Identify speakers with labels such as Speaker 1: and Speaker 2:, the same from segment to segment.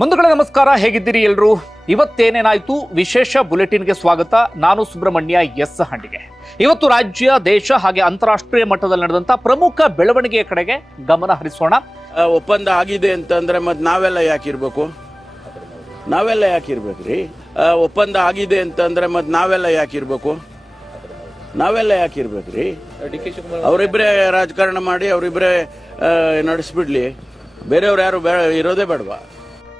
Speaker 1: ಬಂಧುಗಳೇ, ನಮಸ್ಕಾರ. ಹೇಗಿದ್ದೀರಿ ಎಲ್ಲರೂ ಇವತ್ತೇನೇನಾಯ್ತು ವಿಶೇಷ ಬುಲೆಟಿನ್ಗೆ ಸ್ವಾಗತ. ನಾನು ಸುಬ್ರಹ್ಮಣ್ಯ ಎಸ್ ಹಂಡಿಗೆ ಇವತ್ತು ರಾಜ್ಯ, ದೇಶ ಹಾಗೆ ಅಂತಾರಾಷ್ಟ್ರೀಯ ಮಟ್ಟದಲ್ಲಿ ನಡೆದಂತ ಪ್ರಮುಖ ಬೆಳವಣಿಗೆಯ ಕಡೆಗೆ ಗಮನ ಹರಿಸೋಣ.
Speaker 2: ಒಪ್ಪಂದ ಆಗಿದೆ ಅಂತಂದ್ರೆ ಮತ್ತೆ ನಾವೆಲ್ಲ ಯಾಕಿರ್ಬೇಕು? ನಾವೆಲ್ಲ ಯಾಕಿರ್ಬೇಕ್ರಿ? ಒಪ್ಪಂದ ಆಗಿದೆ ಅಂತಂದ್ರೆ ಮತ್ತೆ ನಾವೆಲ್ಲ ಯಾಕಿರ್ಬೇಕು? ನಾವೆಲ್ಲ ಯಾಕಿರ್ಬೇಕ್ರಿ? ಅವರಿಬ್ಬರೇ ರಾಜಕಾರಣ ಮಾಡಿ ಅವರಿಬ್ಬರೇ ನಡೆಸ್ಬಿಡ್ಲಿ. ಬೇರೆಯವ್ರು ಯಾರು ಇರೋದೇ ಬೇಡವಾ?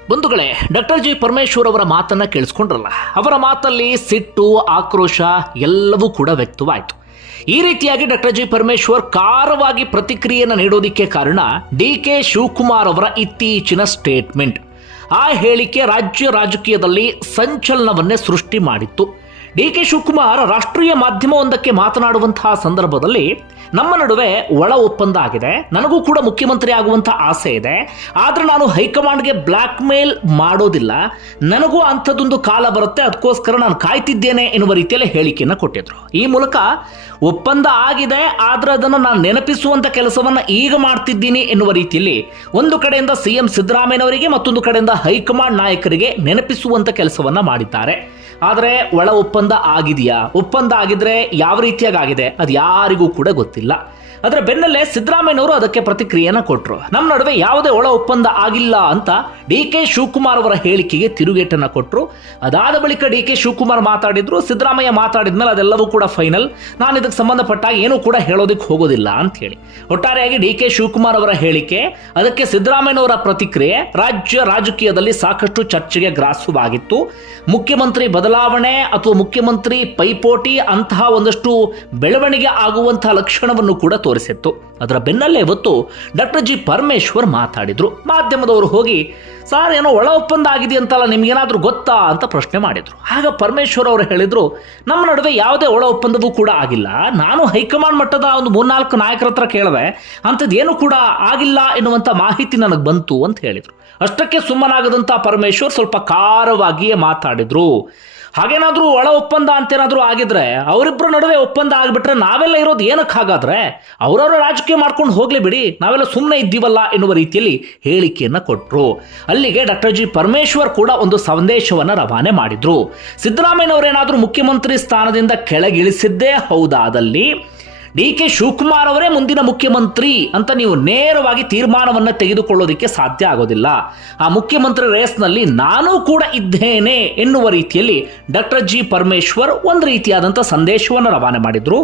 Speaker 3: ಬಂಧುಗಳೇ, ಡಾಕ್ಟರ್ ಜಿ ಪರಮೇಶ್ವರ್ ಅವರ ಮಾತನ್ನ ಕೇಳಿಸ್ಕೊಂಡ್ರಲ್ಲ, ಅವರ ಮಾತಲ್ಲಿ ಸಿಟ್ಟು, ಆಕ್ರೋಶ ಎಲ್ಲವೂ ಕೂಡ ವ್ಯಕ್ತವಾಯಿತು. ಈ ರೀತಿಯಾಗಿ ಡಾಕ್ಟರ್ ಜಿ ಪರಮೇಶ್ವರ್ ಕಾರವಾಗಿ ಪ್ರತಿಕ್ರಿಯೆಯನ್ನು ನೀಡೋದಿಕ್ಕೆ ಕಾರಣ ಡಿ ಕೆ ಶಿವಕುಮಾರ್ ಅವರ ಇತ್ತೀಚಿನ ಸ್ಟೇಟ್ಮೆಂಟ್. ಆ ಹೇಳಿಕೆ ರಾಜ್ಯ ರಾಜಕೀಯದಲ್ಲಿ ಸಂಚಲನವನ್ನೇ ಸೃಷ್ಟಿ ಮಾಡಿತ್ತು. ಡಿ ಕೆ ಶಿವಕುಮಾರ್ ರಾಷ್ಟ್ರೀಯ ಮಾಧ್ಯಮವೊಂದಕ್ಕೆ ಮಾತನಾಡುವಂತಹ ಸಂದರ್ಭದಲ್ಲಿ ನಮ್ಮ ನಡುವೆ ಒಳ ಒಪ್ಪಂದ ಆಗಿದೆ. ನನಗೂ ಕೂಡ ಮುಖ್ಯಮಂತ್ರಿ ಆಗುವಂತಹ ಆಸೆ ಇದೆ. ಆದ್ರೆ ನಾನು ಹೈಕಮಾಂಡ್ಗೆ ಬ್ಲ್ಯಾಕ್ ಮೇಲ್ ಮಾಡೋದಿಲ್ಲ. ನನಗೂ ಅಂಥದ್ದೊಂದು ಕಾಲ ಬರುತ್ತೆ. ಅದಕ್ಕೋಸ್ಕರ ನಾನು ಕಾಯ್ತಿದ್ದೇನೆ ಎನ್ನುವ ರೀತಿಯಲ್ಲಿ ಹೇಳಿಕೆಯನ್ನು ಕೊಟ್ಟಿದ್ರು. ಈ ಮೂಲಕ ಒಪ್ಪಂದ ಆಗಿದೆ, ಆದರೆ ಅದನ್ನು ನಾನು ನೆನಪಿಸುವಂಥ ಕೆಲಸವನ್ನು ಈಗ ಮಾಡ್ತಿದ್ದೀನಿ ಎನ್ನುವ ರೀತಿಯಲ್ಲಿ ಒಂದು ಕಡೆಯಿಂದ ಸಿಎಂ ಸಿದ್ದರಾಮಯ್ಯನವರಿಗೆ, ಮತ್ತೊಂದು ಕಡೆಯಿಂದ ಹೈಕಮಾಂಡ್ ನಾಯಕರಿಗೆ ನೆನಪಿಸುವಂಥ ಕೆಲಸವನ್ನು ಮಾಡಿದ್ದಾರೆ. ಆದರೆ ಒಳ ಒಪ್ಪಂದ ಆಗಿದೆಯಾ? ಒಪ್ಪಂದ ಆಗಿದ್ರೆ ಯಾವ ರೀತಿಯಾಗಿ ಆಗಿದೆ? ಅದು ಯಾರಿಗೂ ಕೂಡ ಗೊತ್ತಿಲ್ಲ. ಅದರ ಬೆನ್ನಲ್ಲೇ ಸಿದ್ದರಾಮಯ್ಯನವರು ಅದಕ್ಕೆ ಪ್ರತಿಕ್ರಿಯೆಯನ್ನು ಕೊಟ್ಟರು ನಮ್ಮ ನಡುವೆ ಯಾವುದೇ ಒಳ ಒಪ್ಪಂದ ಆಗಿಲ್ಲ ಅಂತ ಡಿ ಕೆ ಶಿವಕುಮಾರ್ ಅವರ ಹೇಳಿಕೆಗೆ ತಿರುಗೇಟನ್ನು ಕೊಟ್ಟರು ಅದಾದ ಬಳಿಕ ಡಿ ಕೆ ಶಿವಕುಮಾರ್ ಮಾತಾಡಿದ್ರು. ಸಿದ್ದರಾಮಯ್ಯ ಮಾತಾಡಿದ್ಮೇಲೆ ಅದೆಲ್ಲವೂ ಕೂಡ ಫೈನಲ್. ನಾನು ಇದಕ್ಕೆ ಸಂಬಂಧಪಟ್ಟಾಗ ಏನೂ ಕೂಡ ಹೇಳೋದಕ್ಕೆ ಹೋಗೋದಿಲ್ಲ ಅಂತ ಹೇಳಿ. ಒಟ್ಟಾರೆಯಾಗಿ ಡಿ ಕೆ ಶಿವಕುಮಾರ್ ಅವರ ಹೇಳಿಕೆ, ಅದಕ್ಕೆ ಸಿದ್ದರಾಮಯ್ಯನವರ ಪ್ರತಿಕ್ರಿಯೆ ರಾಜ್ಯ ರಾಜಕೀಯದಲ್ಲಿ ಸಾಕಷ್ಟು ಚರ್ಚೆಗೆ ಗ್ರಾಸವಾಗಿತ್ತು. ಮುಖ್ಯಮಂತ್ರಿ ಬದಲಾವಣೆ ಅಥವಾ ಮುಖ್ಯಮಂತ್ರಿ ಪೈಪೋಟಿ ಅಂತಹ ಒಂದಷ್ಟು ಬೆಳವಣಿಗೆ ಆಗುವಂತಹ ಲಕ್ಷಣವನ್ನು ಕೂಡ ತೋರಿಸಿತ್ತು. ಅದರ ಬೆನ್ನಲ್ಲೇ ಇವತ್ತು ಡಾಕ್ಟರ್ ಜಿ ಪರಮೇಶ್ವರ್ ಮಾತಾಡಿದ್ರು. ಮಾಧ್ಯಮದವರು ಹೋಗಿ, ಸಾರ್ ಏನೋ ಒಳ ಒಪ್ಪಂದ ಆಗಿದೆ ಅಂತಲ್ಲ, ನಿಮ್ಗೇನಾದ್ರೂ ಗೊತ್ತಾ? ಅಂತ ಪ್ರಶ್ನೆ ಮಾಡಿದರು. ಆಗ ಪರಮೇಶ್ವರ್ ಅವರು ಹೇಳಿದರು, ನಮ್ಮ ನಡುವೆ ಯಾವುದೇ ಒಳ ಒಪ್ಪಂದವೂ ಕೂಡ ಆಗಿಲ್ಲ. ನಾನು ಹೈಕಮಾಂಡ್ ಮಟ್ಟದ ಒಂದು ಮೂರ್ನಾಲ್ಕು ನಾಯಕರ ಹತ್ರ ಕೇಳಿದೆ, ಅಂಥದ್ದೇನು ಕೂಡ ಆಗಿಲ್ಲ ಎನ್ನುವಂಥ ಮಾಹಿತಿ ನನಗೆ ಬಂತು ಅಂತ ಹೇಳಿದರು. ಅಷ್ಟಕ್ಕೆ ಸುಮ್ಮನಾಗದಂಥ ಪರಮೇಶ್ವರ್ ಸ್ವಲ್ಪ ಖಾರವಾಗಿಯೇ ಮಾತಾಡಿದ್ರು. ಹಾಗೇನಾದ್ರೂ ಒಳ ಒಪ್ಪಂದ ಅಂತೇನಾದರೂ ಆಗಿದ್ರೆ ಅವರಿಬ್ಬರ ನಡುವೆ ಒಪ್ಪಂದ ಆಗಿಬಿಟ್ರೆ ನಾವೆಲ್ಲ ಇರೋದು ಏನಕ್ಕೆ ಹಾಗಾದ್ರೆ? ಅವರವರ ರಾಜಕೀಯ ಮಾಡ್ಕೊಂಡು ಹೋಗಲಿ ಬಿಡಿ. ನಾವೆಲ್ಲ ಸುಮ್ಮನೆ ಇದ್ದೀವಲ್ಲ ಎನ್ನುವ ರೀತಿಯಲ್ಲಿ ಹೇಳಿಕೆಯನ್ನು ಕೊಟ್ಟರು ಅಲ್ಲಿಗೆ ಡಾಕ್ಟರ್ ಜಿ ಪರಮೇಶ್ವರ್ ಕೂಡ ಒಂದು ಸಂದೇಶವನ್ನು ರವಾನೆ ಮಾಡಿದರು. ಸಿದ್ದರಾಮಯ್ಯನವರೇನಾದರೂ ಮುಖ್ಯಮಂತ್ರಿ ಸ್ಥಾನದಿಂದ ಕೆಳಗಿಳಿಸಿದ್ದೇ ಹೌದಾದಲ್ಲಿ ಡಿ ಕೆ ಶಿವಕುಮಾರ್ ಅವರೇ ಮುಂದಿನ ಮುಖ್ಯಮಂತ್ರಿ ಅಂತ ನೀವು ನೇರವಾಗಿ ತೀರ್ಮಾನವನ್ನು ತೆಗೆದುಕೊಳ್ಳೋದಕ್ಕೆ ಸಾಧ್ಯ ಆಗೋದಿಲ್ಲ. ಆ ಮುಖ್ಯಮಂತ್ರಿ ರೇಸ್ನಲ್ಲಿ ನಾನು ಕೂಡ ಇದ್ದೇನೆ ಎನ್ನುವ ರೀತಿಯಲ್ಲಿ ಡಾಕ್ಟರ್ ಜಿ ಪರಮೇಶ್ವರ್ ಒಂದು ರೀತಿಯಾದಂಥ ಸಂದೇಶವನ್ನು ರವಾನೆ ಮಾಡಿದ್ರು.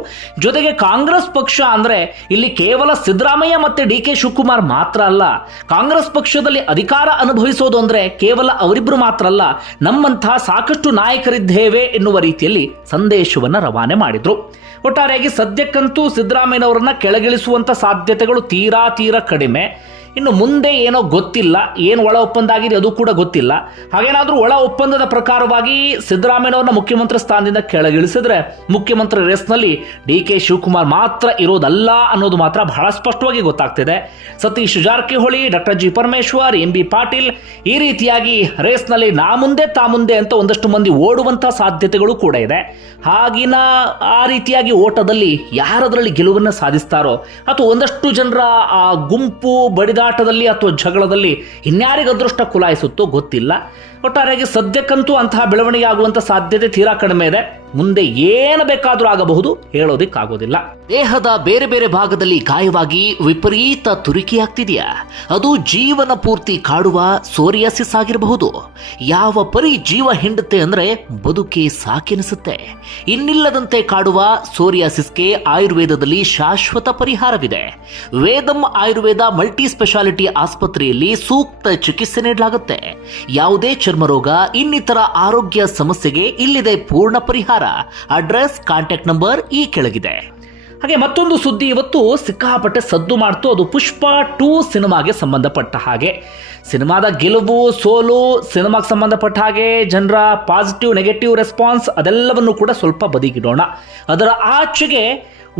Speaker 3: ಜೊತೆಗೆ ಕಾಂಗ್ರೆಸ್ ಪಕ್ಷ ಅಂದರೆ ಇಲ್ಲಿ ಕೇವಲ ಸಿದ್ದರಾಮಯ್ಯ ಮತ್ತು ಡಿ ಕೆ ಶಿವಕುಮಾರ್ ಮಾತ್ರ ಅಲ್ಲ. ಕಾಂಗ್ರೆಸ್ ಪಕ್ಷದಲ್ಲಿ ಅಧಿಕಾರ ಅನುಭವಿಸೋದು ಅಂದರೆ ಕೇವಲ ಅವರಿಬ್ಬರು ಮಾತ್ರ ಅಲ್ಲ ನಮ್ಮಂತಹ ಸಾಕಷ್ಟು ನಾಯಕರಿದ್ದೇವೆ ಎನ್ನುವ ರೀತಿಯಲ್ಲಿ ಸಂದೇಶವನ್ನು ರವಾನೆ ಮಾಡಿದ್ರು. ಒಟ್ಟಾರೆಯಾಗಿ ಸದ್ಯಕ್ಕಂತೂ ಸಿದ್ದರಾಮಯ್ಯನವರನ್ನ ಕೆಳಗಿಳಿಸುವಂಥ ಸಾಧ್ಯತೆಗಳು ತೀರಾ ತೀರಾ ಕಡಿಮೆ. ಇನ್ನು ಮುಂದೆ ಏನೋ ಗೊತ್ತಿಲ್ಲ, ಏನು ಒಳ ಒಪ್ಪಂದ ಆಗಿದೆ ಅದು ಕೂಡ ಗೊತ್ತಿಲ್ಲ. ಹಾಗೇನಾದರೂ ಒಳ ಒಪ್ಪಂದದ ಪ್ರಕಾರವಾಗಿ ಸಿದ್ದರಾಮಯ್ಯನವರನ್ನ ಮುಖ್ಯಮಂತ್ರಿ ಸ್ಥಾನದಿಂದ ಕೆಳಗಿಳಿಸಿದ್ರೆ ಮುಖ್ಯಮಂತ್ರಿ ರೇಸ್ನಲ್ಲಿ ಡಿ ಕೆ ಶಿವಕುಮಾರ್ ಮಾತ್ರ ಇರೋದಲ್ಲ ಅನ್ನೋದು ಮಾತ್ರ ಬಹಳ ಸ್ಪಷ್ಟವಾಗಿ ಗೊತ್ತಾಗ್ತಿದೆ. Satish Jarkiholi, doctor G. Parameshwar, M. B. Patil ಈ ರೀತಿಯಾಗಿ ರೇಸ್ನಲ್ಲಿ ನಾ ಮುಂದೆ ತಾ ಮುಂದೆ ಅಂತ ಒಂದಷ್ಟು ಮಂದಿ ಓಡುವಂಥ ಸಾಧ್ಯತೆಗಳು ಕೂಡ ಇದೆ. ಹಾಗಿನ ಆ ರೀತಿಯಾಗಿ ಓಟದಲ್ಲಿ ಯಾರದರಲ್ಲಿ ಗೆಲುವನ್ನು ಸಾಧಿಸ್ತಾರೋ ಅಥವಾ ಒಂದಷ್ಟು ಜನರ ಆ ಗುಂಪು ಬಡಿದಾಟದಲ್ಲಿ ಅಥವಾ ಜಗಳದಲ್ಲಿ ಇನ್ಯಾರಿಗೆ ಅದೃಷ್ಟ ಕುಲಾಯಿಸುತ್ತೋ ಗೊತ್ತಿಲ್ಲ. ಒಟ್ಟಾರೆಯಾಗಿ ಸದ್ಯಕ್ಕಂತೂ ಅಂತಹ ಬೆಳವಣಿಗೆ ಆಗುವಂತ ಸಾಧ್ಯತೆ ತೀರಾ ಕಡಿಮೆ ಇದೆ. ಮುಂದೆ ಏನು ಬೇಕಾದರೂ ಆಗಬಹುದು, ಹೇಳೋದಿಕ್ಕಾಗೋದಿಲ್ಲ. ದೇಹದ ಬೇರೆ ಬೇರೆ ಭಾಗದಲ್ಲಿ ಗಾಯವಾಗಿ ವಿಪರೀತ ತುರಿಕೆಯಾಗ್ತಿದೆಯಾ? ಅದು ಜೀವನ ಪೂರ್ತಿ ಕಾಡುವ ಸೋರಿಯಾಸಿಸ್ ಆಗಿರಬಹುದು. ಯಾವ ಪರಿ ಜೀವ ಹಿಂಡುತ್ತೆ ಅಂದ್ರೆ ಬದುಕಿ ಸಾಕೆನಿಸುತ್ತೆ. ಇನ್ನಿಲ್ಲದಂತೆ ಕಾಡುವ ಸೋರಿಯಾಸಿಸ್ಗೆ ಆಯುರ್ವೇದದಲ್ಲಿ ಶಾಶ್ವತ ಪರಿಹಾರವಿದೆ. ವೇದಂ ಆಯುರ್ವೇದ ಮಲ್ಟಿ ಸ್ಪೆಷಾಲಿಟಿ ಆಸ್ಪತ್ರೆಯಲ್ಲಿ ಸೂಕ್ತ ಚಿಕಿತ್ಸೆ ನೀಡಲಾಗುತ್ತೆ. ಯಾವುದೇ ಚರ್ಮರೋಗ, ಇನ್ನಿತರ ಆರೋಗ್ಯ ಸಮಸ್ಯೆಗೆ ಇಲ್ಲಿದೆ ಪೂರ್ಣ ಪರಿಹಾರ. ಅಡ್ರೆಸ್, ಕಾಂಟ್ಯಾಕ್ಟ್ ನಂಬರ್ ಈ ಕೆಳಗಿದೆ. ಹಾಗೆ ಮತ್ತೊಂದು ಸುದ್ದಿ ಇವತ್ತು ಸಿಕ್ಕಾಪಟ್ಟೆ ಸದ್ದು ಮಾಡ್ತು. ಅದು ಪುಷ್ಪ ಟೂ ಸಿನಿಮಾಗೆ ಸಂಬಂಧಪಟ್ಟ ಹಾಗೆ. ಸಿನಿಮಾದ ಗೆಲುವು, ಸೋಲು, ಸಿನಿಮಾಗೆ ಸಂಬಂಧಪಟ್ಟ ಹಾಗೆ, ಜನರ ಪಾಸಿಟಿವ್, ನೆಗೆಟಿವ್ ರೆಸ್ಪಾನ್ಸ್ ಅದೆಲ್ಲವನ್ನು ಕೂಡ ಸ್ವಲ್ಪ ಬದಿಗಿಡೋಣ. ಅದರ ಆಚೆಗೆ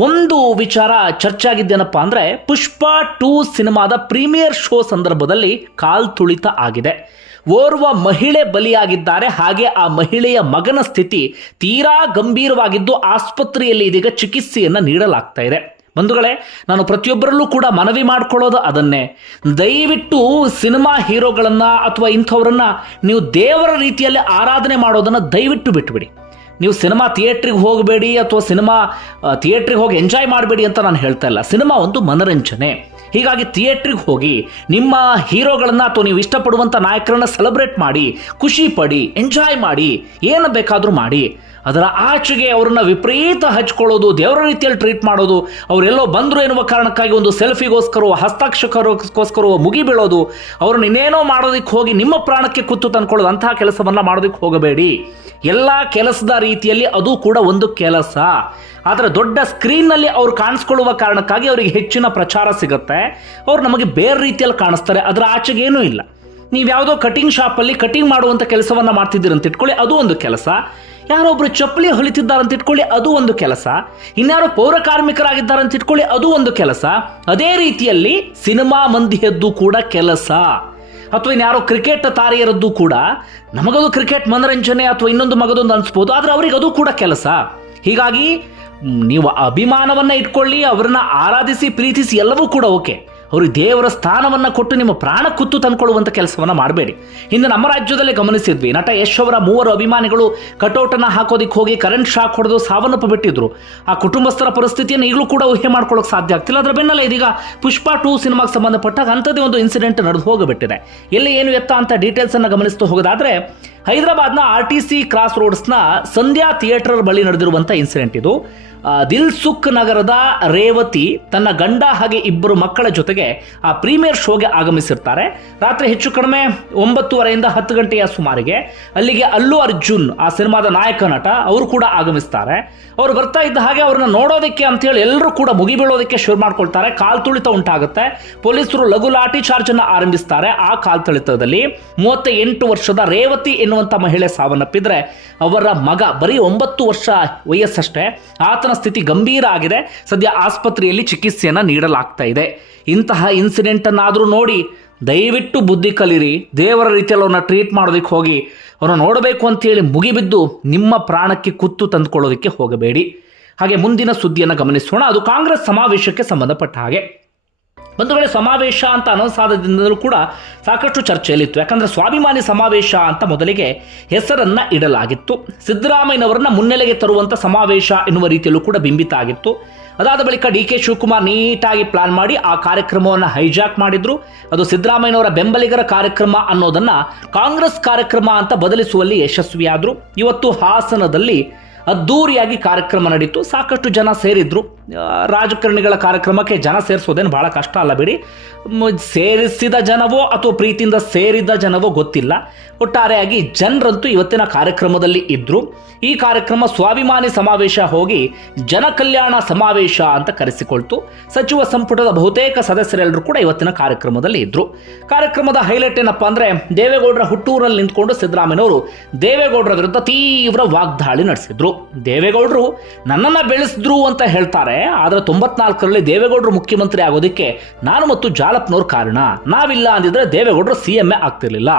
Speaker 3: ಒಂದು ವಿಚಾರ ಚರ್ಚೆ ಆಗಿದ್ದೇನಪ್ಪ ಅಂದರೆ ಪುಷ್ಪ ಟೂ ಸಿನಿಮಾದ ಪ್ರೀಮಿಯರ್ ಶೋ ಸಂದರ್ಭದಲ್ಲಿ ಕಾಲ್ ತುಳಿತ ಆಗಿದೆ. ಓರ್ವ ಮಹಿಳೆ ಬಲಿಯಾಗಿದ್ದಾರೆ. ಹಾಗೆ ಆ ಮಹಿಳೆಯ ಮಗನ ಸ್ಥಿತಿ ತೀರಾ ಗಂಭೀರವಾಗಿದ್ದು ಆಸ್ಪತ್ರೆಯಲ್ಲಿ ಇದೀಗ ಚಿಕಿತ್ಸೆಯನ್ನು ನೀಡಲಾಗ್ತಾ ಇದೆ. ಬಂಧುಗಳೇ, ನಾನು ಪ್ರತಿಯೊಬ್ಬರಲ್ಲೂ ಕೂಡ ಮನವಿ ಮಾಡ್ಕೊಳ್ಳೋದು ಅದನ್ನೇ. ದಯವಿಟ್ಟು ಸಿನಿಮಾ ಹೀರೋಗಳನ್ನು ಅಥವಾ ಇಂಥವ್ರನ್ನ ನೀವು ದೇವರ ರೀತಿಯಲ್ಲಿ ಆರಾಧನೆ ಮಾಡೋದನ್ನು ದಯವಿಟ್ಟು ಬಿಟ್ಟುಬಿಡಿ ನೀವು ಸಿನಿಮಾ ಥಿಯೇಟ್ರಿಗೆ ಹೋಗಬೇಡಿ ಅಥವಾ ಸಿನಿಮಾ ಥಿಯೇಟ್ರಿಗೆ ಹೋಗಿ ಎಂಜಾಯ್ ಮಾಡಬೇಡಿ ಅಂತ ನಾನು ಹೇಳ್ತಾ ಇಲ್ಲ. ಸಿನಿಮಾ ಒಂದು ಮನರಂಜನೆ. ಹೀಗಾಗಿ ಥಿಯೇಟ್ರಿಗೆ ಹೋಗಿ ನಿಮ್ಮ ಹೀರೋಗಳನ್ನು ಅಥವಾ ನೀವು ಇಷ್ಟಪಡುವಂಥ ನಾಯಕರನ್ನ ಸೆಲೆಬ್ರೇಟ್ ಮಾಡಿ, ಖುಷಿ ಪಡಿ ಎಂಜಾಯ್ ಮಾಡಿ, ಏನು ಬೇಕಾದರೂ ಮಾಡಿ. ಅದರ ಆಚೆಗೆ ಅವ್ರನ್ನ ವಿಪರೀತ ಹಚ್ಕೊಳ್ಳೋದು, ದೇವರ ರೀತಿಯಲ್ಲಿ ಟ್ರೀಟ್ ಮಾಡೋದು, ಅವರೆಲ್ಲೋ ಬಂದರು ಎನ್ನುವ ಕಾರಣಕ್ಕಾಗಿ ಒಂದು ಸೆಲ್ಫಿಗೋಸ್ಕರ ಹಸ್ತಾಕ್ಷರಕ್ಕೋಸ್ಕರ ಮುಗಿ ಬೀಳೋದು, ಅವ್ರನ್ನ ಇನ್ನೇನೋ ಮಾಡೋದಕ್ಕೆ ಹೋಗಿ ನಿಮ್ಮ ಪ್ರಾಣಕ್ಕೆ ಕುತ್ತು ತಂದ್ಕೊಳ್ಳೋದು, ಅಂತಹ ಕೆಲಸವನ್ನು ಮಾಡೋದಕ್ಕೆ ಹೋಗಬೇಡಿ. ಎಲ್ಲ ಕೆಲಸದ ರೀತಿಯಲ್ಲಿ ಅದು ಕೂಡ ಒಂದು ಕೆಲಸ. ಆದರೆ ದೊಡ್ಡ ಸ್ಕ್ರೀನ್ನಲ್ಲಿ ಅವ್ರು ಕಾಣಿಸ್ಕೊಳ್ಳುವ ಕಾರಣಕ್ಕಾಗಿ ಅವರಿಗೆ ಹೆಚ್ಚಿನ ಪ್ರಚಾರ ಸಿಗುತ್ತೆ. ಅವ್ರು ನಮಗೆ ಬೇರೆ ರೀತಿಯಲ್ಲಿ ಕಾಣಿಸ್ತಾರೆ, ಅದರ ಆಚೆಗೆ ಏನೂ ಇಲ್ಲ. ನೀವು ಯಾವುದೋ ಕಟಿಂಗ್ ಶಾಪಲ್ಲಿ ಕಟಿಂಗ್ ಮಾಡುವಂಥ ಕೆಲಸವನ್ನು ಮಾಡ್ತಿದ್ದೀರಂತ ಇಟ್ಕೊಳ್ಳಿ, ಅದು ಒಂದು ಕೆಲಸ. ಯಾರೊಬ್ರು ಚಪ್ಪಲಿ ಹೊಲಿತಿದ್ದಾರೆ ಅಂತ ಇಟ್ಕೊಳ್ಳಿ, ಅದು ಒಂದು ಕೆಲಸ. ಇನ್ಯಾರೋ ಪೌರ ಅಂತ ಇಟ್ಕೊಳ್ಳಿ, ಅದು ಒಂದು ಕೆಲಸ. ಅದೇ ರೀತಿಯಲ್ಲಿ ಸಿನಿಮಾ ಮಂದಿಯದ್ದು ಕೂಡ ಕೆಲಸ. ಅಥವಾ ಇನ್ಯಾರೋ ಕ್ರಿಕೆಟ್ ತಾರೆಯರದ್ದು ಕೂಡ. ನಮಗದು ಕ್ರಿಕೆಟ್ ಮನರಂಜನೆ ಅಥವಾ ಇನ್ನೊಂದು ಮಗದೊಂದು ಅನ್ಸ್ಬೋದು, ಆದರೆ ಅವರಿಗೆ ಅದು ಕೂಡ ಕೆಲಸ. ಹೀಗಾಗಿ, ನೀವು ಅಭಿಮಾನವನ್ನ ಇಟ್ಕೊಳ್ಳಿ, ಅವರನ್ನ ಆರಾಧಿಸಿ, ಪ್ರೀತಿಸಿ, ಎಲ್ಲವೂ ಕೂಡ ಓಕೆ. ಅವ್ರಿಗೆ ದೇವರ ಸ್ಥಾನವನ್ನು ಕೊಟ್ಟು ನಿಮ್ಮ ಪ್ರಾಣ ಕುತ್ತು ತಂದ್ಕೊಳ್ಳುವಂಥ ಕೆಲಸವನ್ನು ಮಾಡಬೇಡಿ. ಇನ್ನು ನಮ್ಮ ರಾಜ್ಯದಲ್ಲೇ ಗಮನಿಸಿದ್ವಿ. ನಟ ಯಶ್ ಅವರ ಮೂವರು ಅಭಿಮಾನಿಗಳು ಕಟೌಟನ್ನ ಹಾಕೋದಕ್ಕೆ ಹೋಗಿ ಕರೆಂಟ್ ಶಾಕ್ ಹೊಡೆದು ಸಾವನ್ನಪ್ಪು ಬಿಟ್ಟಿದ್ರು. ಆ ಕುಟುಂಬಸ್ಥರ ಪರಿಸ್ಥಿತಿಯನ್ನು ಈಗಲೂ ಕೂಡ ಊಹೆ ಮಾಡ್ಕೊಳ್ಳೋಕೆ ಸಾಧ್ಯ ಆಗ್ತಿಲ್ಲ. ಅದರ ಬೆನ್ನಲ್ಲೇ ಇದೀಗ ಪುಷ್ಪಾ ಟೂ ಸಿನಿಮಾಗೆ ಸಂಬಂಧಪಟ್ಟಾಗ ಅಂಥದ್ದೇ ಒಂದು ಇನ್ಸಿಡೆಂಟ್ ನಡೆದು ಹೋಗಬಿಟ್ಟಿದೆ. ಎಲ್ಲಿ ಏನು ಎತ್ತ ಅಂತ ಡೀಟೇಲ್ಸ್ ಗಮನಿಸ್ತಾ ಗಮನಿಸ್ತು ಹೋಗೋದಾದ್ರೆ ಹೈದರಾಬಾದ್ನ ಆರ್ ಟಿ ಸಿ ಕ್ರಾಸ್ ರೋಡ್ಸ್ನ ಸಂಧ್ಯಾ ಥಿಯೇಟರ್ ಬಳಿ ನಡೆದಿರುವಂಥ ಇನ್ಸಿಡೆಂಟ್ ಇದು. ದಿಲ್ ಸುಖ್ ನಗರದ ರೇವತಿ, ತನ್ನ ಗಂಡ ಹಾಗೆ ಇಬ್ಬರು ಮಕ್ಕಳ ಜೊತೆಗೆ ಆ ಪ್ರೀಮಿಯರ್ ಶೋಗೆ ಆಗಮಿಸಿರ್ತಾರೆ. ರಾತ್ರಿ ಹೆಚ್ಚು ಕಡಿಮೆ ಒಂಬತ್ತುವರೆಯಿಂದ ಹತ್ತು ಗಂಟೆಯ ಸುಮಾರಿಗೆ ಅಲ್ಲಿಗೆ ಅಲ್ಲು ಅರ್ಜುನ್, ಆ ಸಿನಿಮಾದ ನಾಯಕ ನಟ, ಅವರು ಕೂಡ ಆಗಮಿಸ್ತಾರೆ. ಅವರು ಬರ್ತಾ ಇದ್ದ ಹಾಗೆ ಅವ್ರನ್ನ ನೋಡೋದಕ್ಕೆ ಅಂತೇಳಿ ಎಲ್ಲರೂ ಕೂಡ ಮುಗಿಬೀಳೋದಕ್ಕೆ ಶುರು ಮಾಡ್ಕೊಳ್ತಾರೆ. ಕಾಲ್ ತುಳಿತ ಉಂಟಾಗುತ್ತೆ. ಪೊಲೀಸರು ಲಘು ಲಾಠಿ ಚಾರ್ಜ್ ಅನ್ನು ಆರಂಭಿಸ್ತಾರೆ ಆ ಕಾಲ್ ತುಳಿತದಲ್ಲಿ. ಮೂವತ್ತ ಎಂಟು ವರ್ಷದ ರೇವತಿ ಎನ್ನುವಂತ ಮಹಿಳೆ ಸಾವನ್ನಪ್ಪಿದ್ರೆ ಅವರ ಮಗ ಬರೀ ಒಂಬತ್ತು ವರ್ಷ ವಯಸ್ಸಷ್ಟೇ, ಆತನ ಸ್ಥಿತಿ ಗಂಭೀರ ಆಗಿದೆ. ಸದ್ಯ ಆಸ್ಪತ್ರೆಯಲ್ಲಿ ಚಿಕಿತ್ಸೆಯನ್ನ ನೀಡಲಾಗ್ತಾ ಇದೆ. ಇಂತಹ ಇನ್ಸಿಡೆಂಟನ್ನಾದರೂ ನೋಡಿ ದಯವಿಟ್ಟು ಬುದ್ಧಿ ಕಲಿರಿ. ದೇವರ ರೀತಿಯಲ್ಲಿ ಅವ್ರನ್ನ ಟ್ರೀಟ್ ಮಾಡೋದಕ್ಕೆ ಹೋಗಿ, ಅವ್ರನ್ನ ನೋಡಬೇಕು ಅಂತೇಳಿ ಮುಗಿಬಿದ್ದು ನಿಮ್ಮ ಪ್ರಾಣಕ್ಕೆ ಕುತ್ತು ತಂದುಕೊಳ್ಳೋದಕ್ಕೆ ಹೋಗಬೇಡಿ. ಹಾಗೆ ಮುಂದಿನ ಸುದ್ದಿಯನ್ನು ಗಮನಿಸೋಣ. ಅದು ಕಾಂಗ್ರೆಸ್ ಸಮಾವೇಶಕ್ಕೆ ಸಂಬಂಧಪಟ್ಟ ಹಾಗೆ. ಬಂಧುಗಳೇ ಸಮಾವೇಶ ಅಂತ ಅನೌನ್ಸ್ ಆದದಿಂದಲೂ ಕೂಡ ಸಾಕಷ್ಟು ಚರ್ಚೆಯಲ್ಲಿತ್ತು. ಯಾಕಂದರೆ ಸ್ವಾಭಿಮಾನಿ ಸಮಾವೇಶ ಅಂತ ಮೊದಲಿಗೆ ಹೆಸರನ್ನು ಇಡಲಾಗಿತ್ತು. ಸಿದ್ದರಾಮಯ್ಯನವರನ್ನ ಮುನ್ನೆಲೆಗೆ ತರುವಂಥ ಸಮಾವೇಶ ಎನ್ನುವ ರೀತಿಯಲ್ಲೂ ಕೂಡ ಬಿಂಬಿತ ಆಗಿತ್ತು. ಅದಾದ ಬಳಿಕ ಡಿ ಕೆ ಶಿವಕುಮಾರ್ ನೀಟಾಗಿ ಪ್ಲಾನ್ ಮಾಡಿ ಆ ಕಾರ್ಯಕ್ರಮವನ್ನು ಹೈಜಾಕ್ ಮಾಡಿದ್ರು. ಅದು ಸಿದ್ದರಾಮಯ್ಯನವರ ಬೆಂಬಲಿಗರ ಕಾರ್ಯಕ್ರಮ ಅನ್ನೋದನ್ನು ಕಾಂಗ್ರೆಸ್ ಕಾರ್ಯಕ್ರಮ ಅಂತ ಬದಲಿಸುವಲ್ಲಿ ಯಶಸ್ವಿಯಾದರು. ಇವತ್ತು ಹಾಸನದಲ್ಲಿ ಅದ್ದೂರಿಯಾಗಿ ಕಾರ್ಯಕ್ರಮ ನಡೀತು. ಸಾಕಷ್ಟು ಜನ ಸೇರಿದ್ರು. ರಾಜಕಾರಣಿಗಳ ಕಾರ್ಯಕ್ರಮಕ್ಕೆ ಜನ ಸೇರಿಸೋದೇನು ಬಹಳ ಕಷ್ಟ ಅಲ್ಲ ಬಿಡಿ. ಸೇರಿಸಿದ ಜನವೋ ಅಥವಾ ಪ್ರೀತಿಯಿಂದ ಸೇರಿದ ಜನವೋ ಗೊತ್ತಿಲ್ಲ. ಒಟ್ಟಾರೆಯಾಗಿ ಜನರಂತೂ ಇವತ್ತಿನ ಕಾರ್ಯಕ್ರಮದಲ್ಲಿ ಇದ್ದರು ಈ ಕಾರ್ಯಕ್ರಮ ಸ್ವಾಭಿಮಾನಿ ಸಮಾವೇಶ ಹೋಗಿ ಜನಕಲ್ಯಾಣ ಸಮಾವೇಶ ಅಂತ ಕರೆಸಿಕೊಳ್ತು. ಸಚಿವ ಸಂಪುಟದ ಬಹುತೇಕ ಸದಸ್ಯರೆಲ್ಲರೂ ಕೂಡ ಇವತ್ತಿನ ಕಾರ್ಯಕ್ರಮದಲ್ಲಿ ಇದ್ದರು ಕಾರ್ಯಕ್ರಮದ ಹೈಲೈಟ್ ಏನಪ್ಪ ಅಂದ್ರೆ ದೇವೇಗೌಡರ ಹುಟ್ಟೂರಲ್ಲಿ ನಿಂತ್ಕೊಂಡು ಸಿದ್ದರಾಮಯ್ಯನವರು ದೇವೇಗೌಡರ ವಿರುದ್ಧ ತೀವ್ರ ವಾಗ್ದಾಳಿ ನಡೆಸಿದ್ರು. ದೇವೇಗೌಡರು ನನ್ನನ್ನ ಬೆಳೆಸಿದ್ರು ಅಂತ ಹೇಳ್ತಾರೆ, ಆದರೆ ತೊಂಬತ್ನಾಲ್ಕರಲ್ಲಿ ದೇವೇಗೌಡರು ಮುಖ್ಯಮಂತ್ರಿ ಆಗೋದಕ್ಕೆ ನಾನು ಮತ್ತು ಜಾಲಪ್ನವ್ರ ಕಾರಣ. ನಾವಿಲ್ಲ ಅಂದಿದ್ರೆ ದೇವೇಗೌಡರು ಸಿ ಎಂ ಎ ಆಗ್ತಿರ್ಲಿಲ್ಲ.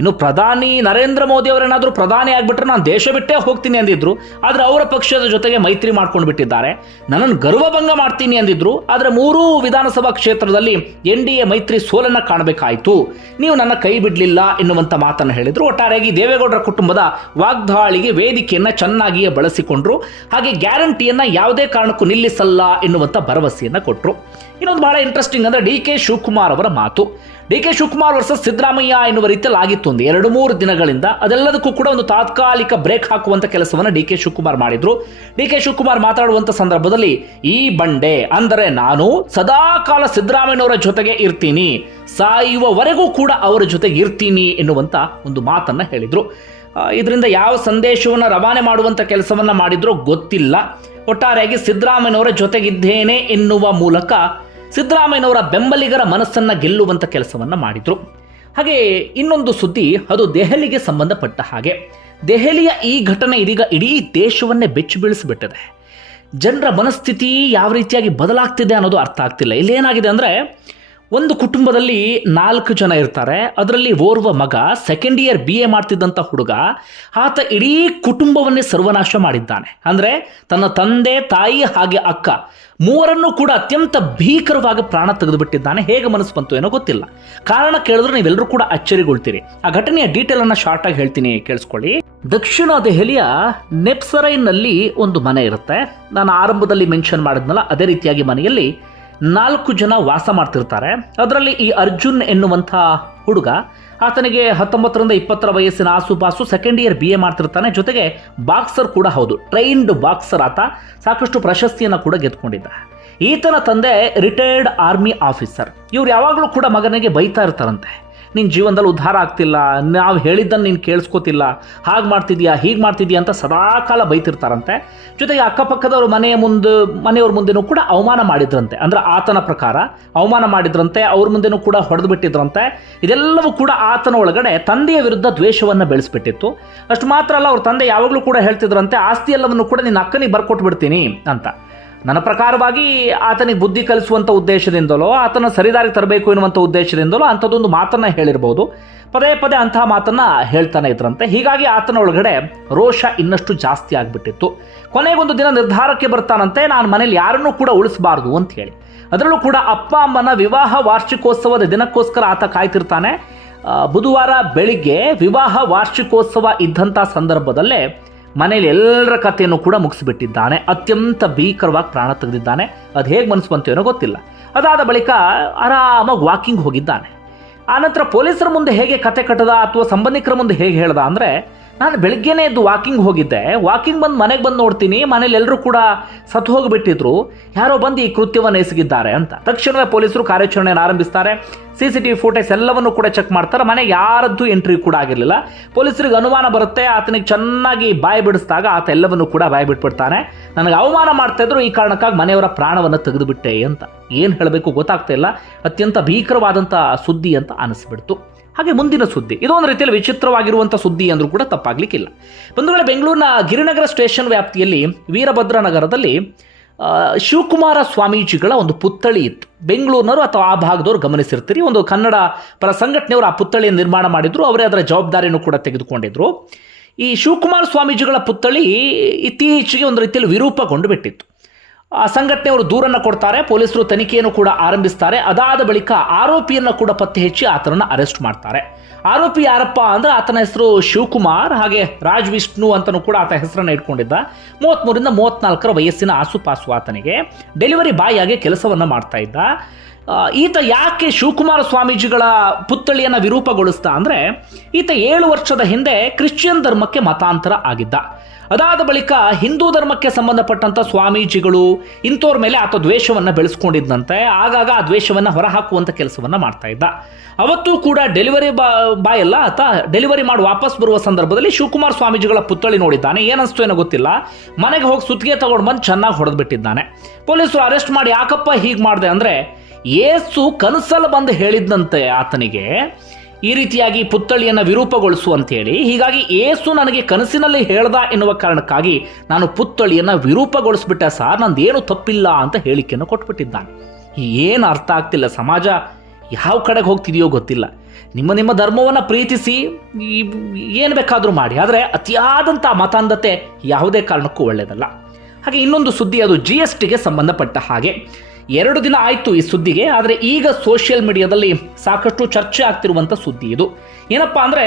Speaker 3: ಇನ್ನು ಪ್ರಧಾನಿ ನರೇಂದ್ರ ಮೋದಿ ಅವರೇನಾದರೂ ಪ್ರಧಾನಿ ಆಗಿಬಿಟ್ರೆ ನಾನು ದೇಶ ಬಿಟ್ಟೇ ಹೋಗ್ತೀನಿ ಅಂದಿದ್ರು. ಆದ್ರೆ ಅವರ ಪಕ್ಷದ ಜೊತೆಗೆ ಮೈತ್ರಿ ಮಾಡ್ಕೊಂಡು ಬಿಟ್ಟಿದ್ದಾರೆ. ನನ್ನನ್ನು ಗರ್ವಭಂಗ ಮಾಡ್ತೀನಿ ಅಂದಿದ್ರು. ಆದ್ರೆ ಮೂರೂ ವಿಧಾನಸಭಾ ಕ್ಷೇತ್ರದಲ್ಲಿ ಎನ್ ಡಿ ಎ ಮೈತ್ರಿ ಸೋಲನ್ನ ಕಾಣಬೇಕಾಯಿತು. ನೀವು ನನ್ನ ಕೈ ಬಿಡ್ಲಿಲ್ಲ ಎನ್ನುವಂತ ಮಾತನ್ನು ಹೇಳಿದ್ರು. ಒಟ್ಟಾರೆಯಾಗಿ ದೇವೇಗೌಡರ ಕುಟುಂಬದ ವಾಗ್ದಾಳಿಗೆ ವೇದಿಕೆಯನ್ನ ಚೆನ್ನಾಗಿಯೇ ಬಳಸಿಕೊಂಡ್ರು. ಹಾಗೆ ಗ್ಯಾರಂಟಿಯನ್ನ ಯಾವುದೇ ಕಾರಣಕ್ಕೂ ನಿಲ್ಲಿಸಲ್ಲ ಎನ್ನುವಂತ ಭರವಸೆಯನ್ನ ಕೊಟ್ಟರು ಇನ್ನೊಂದು ಬಹಳ ಇಂಟ್ರೆಸ್ಟಿಂಗ್ ಅಂದ್ರೆ ಡಿ ಕೆ ಶಿವಕುಮಾರ್ ಅವರ ಮಾತು. D K Shivakumar versus Siddaramaiah ಎನ್ನುವ ರೀತಿಯಲ್ಲಿ ಆಗಿತ್ತು ಒಂದು ಎರಡು ಮೂರು ದಿನಗಳಿಂದ. ಅದೆಲ್ಲದಕ್ಕೂ ಕೂಡ ಒಂದು ತಾತ್ಕಾಲಿಕ ಬ್ರೇಕ್ ಹಾಕುವಂತ ಕೆಲಸವನ್ನ ಡಿ ಕೆ ಶಿವಕುಮಾರ್ ಮಾಡಿದ್ರು. ಡಿ ಕೆ ಶಿವಕುಮಾರ್ ಮಾತಾಡುವಂತ ಸಂದರ್ಭದಲ್ಲಿ, ಈ ಬಂಡೆ ಅಂದರೆ ನಾನು ಸದಾ ಕಾಲ ಸಿದ್ದರಾಮಯ್ಯನವರ ಜೊತೆಗೆ ಇರ್ತೀನಿ. ಸಾಯುವವರೆಗೂ ಕೂಡ ಅವರ ಜೊತೆಗೆ ಇರ್ತೀನಿ ಎನ್ನುವಂತ ಒಂದು ಮಾತನ್ನ ಹೇಳಿದ್ರು. ಇದರಿಂದ ಯಾವ ಸಂದೇಶವನ್ನು ರವಾನೆ ಮಾಡುವಂಥ ಕೆಲಸವನ್ನು ಮಾಡಿದ್ರೋ ಗೊತ್ತಿಲ್ಲ. ಒಟ್ಟಾರೆಯಾಗಿ ಸಿದ್ದರಾಮಯ್ಯನವರ ಜೊತೆಗಿದ್ದೇನೆ ಎನ್ನುವ ಮೂಲಕ ಸಿದ್ದರಾಮಯ್ಯನವರ ಬೆಂಬಲಿಗರ ಮನಸ್ಸನ್ನು ಗೆಲ್ಲುವಂಥ ಕೆಲಸವನ್ನು ಮಾಡಿದರು. ಹಾಗೆ ಇನ್ನೊಂದು ಸುದ್ದಿ, ಅದು ದೆಹಲಿಗೆ ಸಂಬಂಧಪಟ್ಟ ಹಾಗೆ. ದೆಹಲಿಯ ಈ ಘಟನೆ ಇದೀಗ ಇಡೀ ದೇಶವನ್ನೇ ಬೆಚ್ಚಿ ಬೀಳಿಸಿಬಿಟ್ಟಿದೆ. ಜನರ ಮನಸ್ಥಿತಿ ಯಾವ ರೀತಿಯಾಗಿ ಬದಲಾಗ್ತಿದೆ ಅನ್ನೋದು ಅರ್ಥ ಆಗ್ತಿಲ್ಲ. ಇಲ್ಲೇನಾಗಿದೆ ಅಂದರೆ ಒಂದು ಕುಟುಂಬದಲ್ಲಿ ನಾಲ್ಕು ಜನ ಇರ್ತಾರೆ. ಅದರಲ್ಲಿ ಓರ್ವ ಮಗ ಸೆಕೆಂಡ್ ಇಯರ್ ಬಿ ಎ ಮಾಡ್ತಿದ್ದಂಥ ಹುಡುಗ. ಆತ ಇಡೀ ಕುಟುಂಬವನ್ನೇ ಸರ್ವನಾಶ ಮಾಡಿದ್ದಾನೆ. ಅಂದರೆ ತನ್ನ ತಂದೆ, ತಾಯಿ ಹಾಗೆ ಅಕ್ಕ ಮೂವರನ್ನು ಕೂಡ ಅತ್ಯಂತ ಭೀಕರವಾಗಿ ಪ್ರಾಣ ತೆಗೆದುಬಿಟ್ಟಿದ್ದಾನೆ. ಹೇಗೆ ಮನಸ್ಸು ಬಂತು ಏನೋ ಗೊತ್ತಿಲ್ಲ. ಕಾರಣ ಕೇಳಿದ್ರೆ ನೀವೆಲ್ಲರೂ ಕೂಡ ಅಚ್ಚರಿಗೊಳ್ತೀರಿ. ಆ ಘಟನೆಯ ಡೀಟೇಲ್ ಅನ್ನ ಶಾರ್ಟ್ ಆಗಿ ಹೇಳ್ತೀನಿ, ಕೇಳಿಸ್ಕೊಳ್ಳಿ. ದಕ್ಷಿಣ ದೆಹಲಿಯ ನೆಪ್ಸರೈನ್ನಲ್ಲಿ ಒಂದು ಮನೆ ಇರುತ್ತೆ. ನಾನು ಆರಂಭದಲ್ಲಿ ಮೆನ್ಷನ್ ಮಾಡಿದ್ನಲ್ಲ, ಅದೇ ರೀತಿಯಾಗಿ ಮನೆಯಲ್ಲಿ ನಾಲ್ಕು ಜನ ವಾಸ ಮಾಡ್ತಿರ್ತಾರೆ. ಅದರಲ್ಲಿ ಈ ಅರ್ಜುನ್ ಎನ್ನುವಂಥ ಹುಡುಗ, ಆತನಿಗೆ ಹತ್ತೊಂಬತ್ತರಿಂದ ಇಪ್ಪತ್ತರ ವಯಸ್ಸಿನ ಆಸುಪಾಸು ಸೆಕೆಂಡ್ ಇಯರ್ ಬಿ ಎ ಮಾಡ್ತಿರ್ತಾನೆ. ಜೊತೆಗೆ ಬಾಕ್ಸರ್ ಕೂಡ ಹೌದು ಟ್ರೈನ್ಡ್ ಬಾಕ್ಸರ್ ಆತ. ಸಾಕಷ್ಟು ಪ್ರಶಸ್ತಿಯನ್ನು ಕೂಡ ಗೆದ್ಕೊಂಡಿದ್ದ ಈತನ ತಂದೆ ರಿಟೈರ್ಡ್ ಆರ್ಮಿ ಆಫೀಸರ್ ಇವ್ರು ಯಾವಾಗಲೂ ಕೂಡ ಮಗನಿಗೆ ಬೈತಾ ಇರ್ತಾರಂತೆ. ನಿನ್ನ ಜೀವನದಲ್ಲಿ ಉದ್ಧಾರ ಆಗ್ತಿಲ್ಲ, ನಾವು ಹೇಳಿದ್ದನ್ನು ನೀನು ಕೇಳಿಸ್ಕೋತಿಲ್ಲ, ಹಾಗೆ ಮಾಡ್ತಿದ್ಯಾ, ಹೀಗೆ ಮಾಡ್ತಿದ್ಯಾ ಅಂತ ಸದಾಕಾಲ ಬೈತಿರ್ತಾರಂತೆ. ಜೊತೆಗೆ ಅಕ್ಕಪಕ್ಕದವ್ರ ಮನೆಯ ಮುಂದೆ, ಮನೆಯವ್ರ ಮುಂದೆನೂ ಕೂಡ ಅವಮಾನ ಮಾಡಿದ್ರಂತೆ. ಅಂದ್ರೆ ಆತನ ಪ್ರಕಾರ ಅವಮಾನ ಮಾಡಿದ್ರಂತೆ, ಅವ್ರ ಮುಂದೆನೂ ಕೂಡ ಹೊಡೆದು ಬಿಟ್ಟಿದ್ರಂತೆ. ಇದೆಲ್ಲವೂ ಕೂಡ ಆತನ ಒಳಗಡೆ ತಂದೆಯ ವಿರುದ್ಧ ದ್ವೇಷವನ್ನು ಬೆಳೆಸ್ಬಿಟ್ಟಿತ್ತು. ಅಷ್ಟು ಮಾತ್ರ ಅಲ್ಲ, ಅವ್ರ ತಂದೆ ಯಾವಾಗಲೂ ಕೂಡ ಹೇಳ್ತಿದ್ರಂತೆ, ಆಸ್ತಿ ಎಲ್ಲವನ್ನು ಕೂಡ ನಿನ್ನ ಅಕ್ಕನಿಗೆ ಬರ್ಕೊಟ್ಬಿಡ್ತೀನಿ ಅಂತ. ನನ್ನ ಪ್ರಕಾರವಾಗಿ ಆತನಿಗೆ ಬುದ್ಧಿ ಕಲಿಸುವಂಥ ಉದ್ದೇಶದಿಂದಲೋ, ಆತನ ಸರಿದಾರಿ ತರಬೇಕು ಎನ್ನುವಂಥ ಉದ್ದೇಶದಿಂದಲೋ ಅಂಥದ್ದೊಂದು ಮಾತನ್ನು ಹೇಳಿರ್ಬೋದು. ಪದೇ ಪದೇ ಅಂತಹ ಮಾತನ್ನು ಹೇಳ್ತಾನೆ ಇದ್ರಂತೆ. ಹೀಗಾಗಿ ಆತನ ಒಳಗಡೆ ರೋಷ ಇನ್ನಷ್ಟು ಜಾಸ್ತಿ ಆಗಿಬಿಟ್ಟಿತ್ತು. ಕೊನೆಗೊಂದು ದಿನ ನಿರ್ಧಾರಕ್ಕೆ ಬರ್ತಾನಂತೆ, ನಾನು ಮನೇಲಿ ಯಾರನ್ನೂ ಕೂಡ ಉಳಿಸಬಾರ್ದು ಅಂತ ಹೇಳಿ. ಅದರಲ್ಲೂ ಕೂಡ ಅಪ್ಪ, ಅಮ್ಮನ ವಿವಾಹ ವಾರ್ಷಿಕೋತ್ಸವದ ದಿನಕ್ಕೋಸ್ಕರ ಆತ ಕಾಯ್ತಿರ್ತಾನೆ. ಬುಧವಾರ ಬೆಳಿಗ್ಗೆ ವಿವಾಹ ವಾರ್ಷಿಕೋತ್ಸವ ಇದ್ದಂಥ ಸಂದರ್ಭದಲ್ಲೇ ಮನೇಲಿ ಎಲ್ಲರ ಕಥೆಯನ್ನು ಕೂಡ ಮುಗಿಸಿಬಿಟ್ಟಿದ್ದಾನೆ. ಅತ್ಯಂತ ಭೀಕರವಾಗಿ ಪ್ರಾಣ ತೆಗೆದಿದ್ದಾನೆ. ಅದು ಹೇಗೆ ಮನಸ್ಸು ಬಂತು ಏನೋ ಗೊತ್ತಿಲ್ಲ. ಅದಾದ ಬಳಿಕ ಆರಾಮಾಗಿ ವಾಕಿಂಗ್ ಹೋಗಿದ್ದಾನೆ. ಆನಂತರ ಪೊಲೀಸರ ಮುಂದೆ ಹೇಗೆ ಕತೆ ಕಟ್ಟದ ಅಥವಾ ಸಂಬಂಧಿಕರ ಮುಂದೆ ಹೇಗೆ ಹೇಳ್ದ ಅಂದರೆ ನಾನು ಬೆಳಗ್ಗೆನೇ ಎದ್ದು ವಾಕಿಂಗ್ ಹೋಗಿದ್ದೆ. ವಾಕಿಂಗ್ ಬಂದು ಮನೆಗೆ ಬಂದು ನೋಡ್ತೀನಿ, ಮನೇಲಿ ಎಲ್ಲರೂ ಕೂಡ ಸತ್ತು ಹೋಗಿಬಿಟ್ಟಿದ್ರು. ಯಾರೋ ಬಂದು ಈ ಕೃತ್ಯವನ್ನು ಎಸಗಿದ್ದಾರೆ ಅಂತ. ತಕ್ಷಣವೇ ಪೊಲೀಸರು ಕಾರ್ಯಾಚರಣೆಯನ್ನು ಆರಂಭಿಸ್ತಾರೆ. C C T V photos ಎಲ್ಲವನ್ನು ಕೂಡ ಚೆಕ್ ಮಾಡ್ತಾರೆ. ಮನೆಗೆ ಯಾರದ್ದು ಎಂಟ್ರಿ ಕೂಡ ಆಗಿರಲಿಲ್ಲ. ಪೊಲೀಸರಿಗೆ ಅನುಮಾನ ಬರುತ್ತೆ. ಆತನಿಗೆ ಚೆನ್ನಾಗಿ ಬಾಯಿ ಬಿಡಿಸಿದಾಗ ಆತ ಎಲ್ಲವನ್ನು ಕೂಡ ಬಾಯಿ ಬಿಟ್ಬಿಡ್ತಾನೆ. ನನಗೆ ಅವಮಾನ ಮಾಡ್ತಾ ಇದ್ರು, ಈ ಕಾರಣಕ್ಕಾಗಿ ಮನೆಯವರ ಪ್ರಾಣವನ್ನು ತೆಗೆದುಬಿಟ್ಟೆ ಅಂತ. ಏನು ಹೇಳಬೇಕು ಗೊತ್ತಾಗ್ತಾ ಇಲ್ಲ. ಅತ್ಯಂತ ಭೀಕರವಾದಂಥ ಸುದ್ದಿ ಅಂತ ಅನಿಸ್ಬಿಡ್ತು. ಹಾಗೆ ಮುಂದಿನ ಸುದ್ದಿ. ಇದೊಂದು ರೀತಿಯಲ್ಲಿ ವಿಚಿತ್ರವಾಗಿರುವಂಥ ಸುದ್ದಿ ಅಂದ್ರೂ ಕೂಡ ತಪ್ಪಾಗ್ಲಿಕ್ಕಿಲ್ಲ. ಒಂದು ವೇಳೆ ಬೆಂಗಳೂರಿನ ಗಿರಿನಗರ ಸ್ಟೇಷನ್ ವ್ಯಾಪ್ತಿಯಲ್ಲಿ ವೀರಭದ್ರ ನಗರದಲ್ಲಿ ಶಿವಕುಮಾರ ಸ್ವಾಮೀಜಿಗಳ ಒಂದು ಪುತ್ಥಳಿ ಇತ್ತು. ಬೆಂಗಳೂರಿನವರು ಅಥವಾ ಆ ಭಾಗದವರು ಗಮನಿಸಿರ್ತೀರಿ. ಒಂದು ಕನ್ನಡ ಪರ ಸಂಘಟನೆಯವರು ಆ ಪುತ್ಥಳಿಯನ್ನು ನಿರ್ಮಾಣ ಮಾಡಿದ್ರು. ಅವರೇ ಅದರ ಜವಾಬ್ದಾರಿಯನ್ನು ಕೂಡ ತೆಗೆದುಕೊಂಡಿದ್ರು. ಈ ಶಿವಕುಮಾರ ಸ್ವಾಮೀಜಿಗಳ ಪುತ್ಥಳಿ ಇತ್ತೀಚೆಗೆ ಒಂದು ರೀತಿಯಲ್ಲಿ ವಿರೂಪಗೊಂಡು ಬಿಟ್ಟಿತ್ತು. ಸಂಘಟನೆಯವರು ದೂರನ್ನು ಕೊಡ್ತಾರೆ, ಪೊಲೀಸರು ತನಿಖೆಯನ್ನು ಕೂಡ ಆರಂಭಿಸ್ತಾರೆ. ಅದಾದ ಬಳಿಕ ಆರೋಪಿಯನ್ನು ಕೂಡ ಪತ್ತೆ ಹಚ್ಚಿ ಆತನನ್ನ ಅರೆಸ್ಟ್ ಮಾಡ್ತಾರೆ. ಆರೋಪಿ ಯಾರಪ್ಪ ಅಂದ್ರೆ ಆತನ ಹೆಸರು ಶಿವಕುಮಾರ್, ಹಾಗೆ ರಾಜ್ ವಿಷ್ಣು ಅಂತಲೂ ಕೂಡ ಆತ ಹೆಸರನ್ನು ಇಟ್ಕೊಂಡಿದ್ದ. ಮೂವತ್ತ್ಮೂರಿಂದ ಮೂವತ್ನಾಲ್ಕರ ವಯಸ್ಸಿನ ಆಸುಪಾಸು ಆತನಿಗೆ. ಡೆಲಿವರಿ ಬಾಯ್ ಆಗಿ ಕೆಲಸವನ್ನ ಮಾಡ್ತಾ ಇದ್ದ. ಈತ ಯಾಕೆ ಶಿವಕುಮಾರ ಸ್ವಾಮೀಜಿಗಳ ಪುತ್ಥಳಿಯನ್ನು ವಿರೂಪಗೊಳಿಸ್ತಾ ಅಂದ್ರೆ, ಈತ ಏಳು ವರ್ಷದ ಹಿಂದೆ ಕ್ರಿಶ್ಚಿಯನ್ ಧರ್ಮಕ್ಕೆ ಮತಾಂತರ ಆಗಿದ್ದ. ಅದಾದ ಬಳಿಕ ಹಿಂದೂ ಧರ್ಮಕ್ಕೆ ಸಂಬಂಧಪಟ್ಟಂತ ಸ್ವಾಮೀಜಿಗಳು ಇಂಥವ್ರ ಮೇಲೆ ಆತ ದ್ವೇಷವನ್ನು ಬೆಳೆಸ್ಕೊಂಡಿದ್ದಂತೆ ಆಗಾಗ ಆ ದ್ವೇಷವನ್ನು ಹೊರಹಾಕುವಂತ ಕೆಲಸವನ್ನ ಮಾಡ್ತಾ ಇದ್ದ. ಅವತ್ತು ಕೂಡ ಡೆಲಿವರಿ ಬಾ ಬಾಯ್ ಎಲ್ಲ ಆತ ಡೆಲಿವರಿ ಮಾಡಿ ವಾಪಸ್ ಬರುವ ಸಂದರ್ಭದಲ್ಲಿ ಶಿವಕುಮಾರ್ ಸ್ವಾಮೀಜಿಗಳ ಪುತ್ಥಳಿ ನೋಡಿದ್ದಾನೆ. ಏನನ್ಸ್ತು ಏನೋ ಗೊತ್ತಿಲ್ಲ. ಮನೆಗೆ ಹೋಗಿ ಸುತ್ತಿಗೆ ತಗೊಂಡು ಬಂದು ಚೆನ್ನಾಗಿ ಹೊಡೆದು ಬಿಟ್ಟಿದ್ದಾನೆ ಪೊಲೀಸರು ಅರೆಸ್ಟ್ ಮಾಡಿ, ಯಾಕಪ್ಪ ಹೀಗೆ ಮಾಡಿದೆ? ಅಂದ್ರೆ, ಏಸು ಕನಸಲ್ಲಿ ಬಂದು ಹೇಳಿದ್ದಂತೆ ಆತನಿಗೆ. ಈ ರೀತಿಯಾಗಿ ಪುತ್ಥಳಿಯನ್ನು ವಿರೂಪಗೊಳಿಸು ಅಂತೇಳಿ ಹೀಗಾಗಿ ಏಸು ನನಗೆ ಕನಸಿನಲ್ಲಿ ಹೇಳ್ದ ಎನ್ನುವ ಕಾರಣಕ್ಕಾಗಿ ನಾನು ಪುತ್ಥಳಿಯನ್ನು ವಿರೂಪಗೊಳಿಸ್ಬಿಟ್ಟೆ ಸಾರ್, ನಂದೇನು ತಪ್ಪಿಲ್ಲ ಅಂತ ಹೇಳಿಕೆಯನ್ನು ಕೊಟ್ಬಿಟ್ಟಿದ್ದಾನೆ. ಏನು ಅರ್ಥ ಆಗ್ತಿಲ್ಲ ಸಮಾಜ, ಯಾವ ಕಡೆಗೆ ಹೋಗ್ತಿದೆಯೋ ಗೊತ್ತಿಲ್ಲ. ನಿಮ್ಮ ನಿಮ್ಮ ಧರ್ಮವನ್ನು ಪ್ರೀತಿಸಿ ಏನು ಬೇಕಾದರೂ ಮಾಡಿ, ಆದರೆ ಅತಿಯಾದಂಥ ಮತಾಂಧತೆ ಯಾವುದೇ ಕಾರಣಕ್ಕೂ ಒಳ್ಳೆಯದಲ್ಲ. ಹಾಗೆ ಇನ್ನೊಂದು ಸುದ್ದಿ, ಅದು ಜಿ ಎಸ್ ಟಿಗೆ ಸಂಬಂಧಪಟ್ಟ ಹಾಗೆ. ಎರಡು ದಿನ ಆಯಿತು ಈ ಸುದ್ದಿಗೆ, ಆದರೆ ಈಗ ಸೋಷಿಯಲ್ ಮೀಡಿಯಾದಲ್ಲಿ ಸಾಕಷ್ಟು ಚರ್ಚೆ ಆಗ್ತಿರುವಂಥ ಸುದ್ದಿ ಇದು. ಏನಪ್ಪಾ ಅಂದರೆ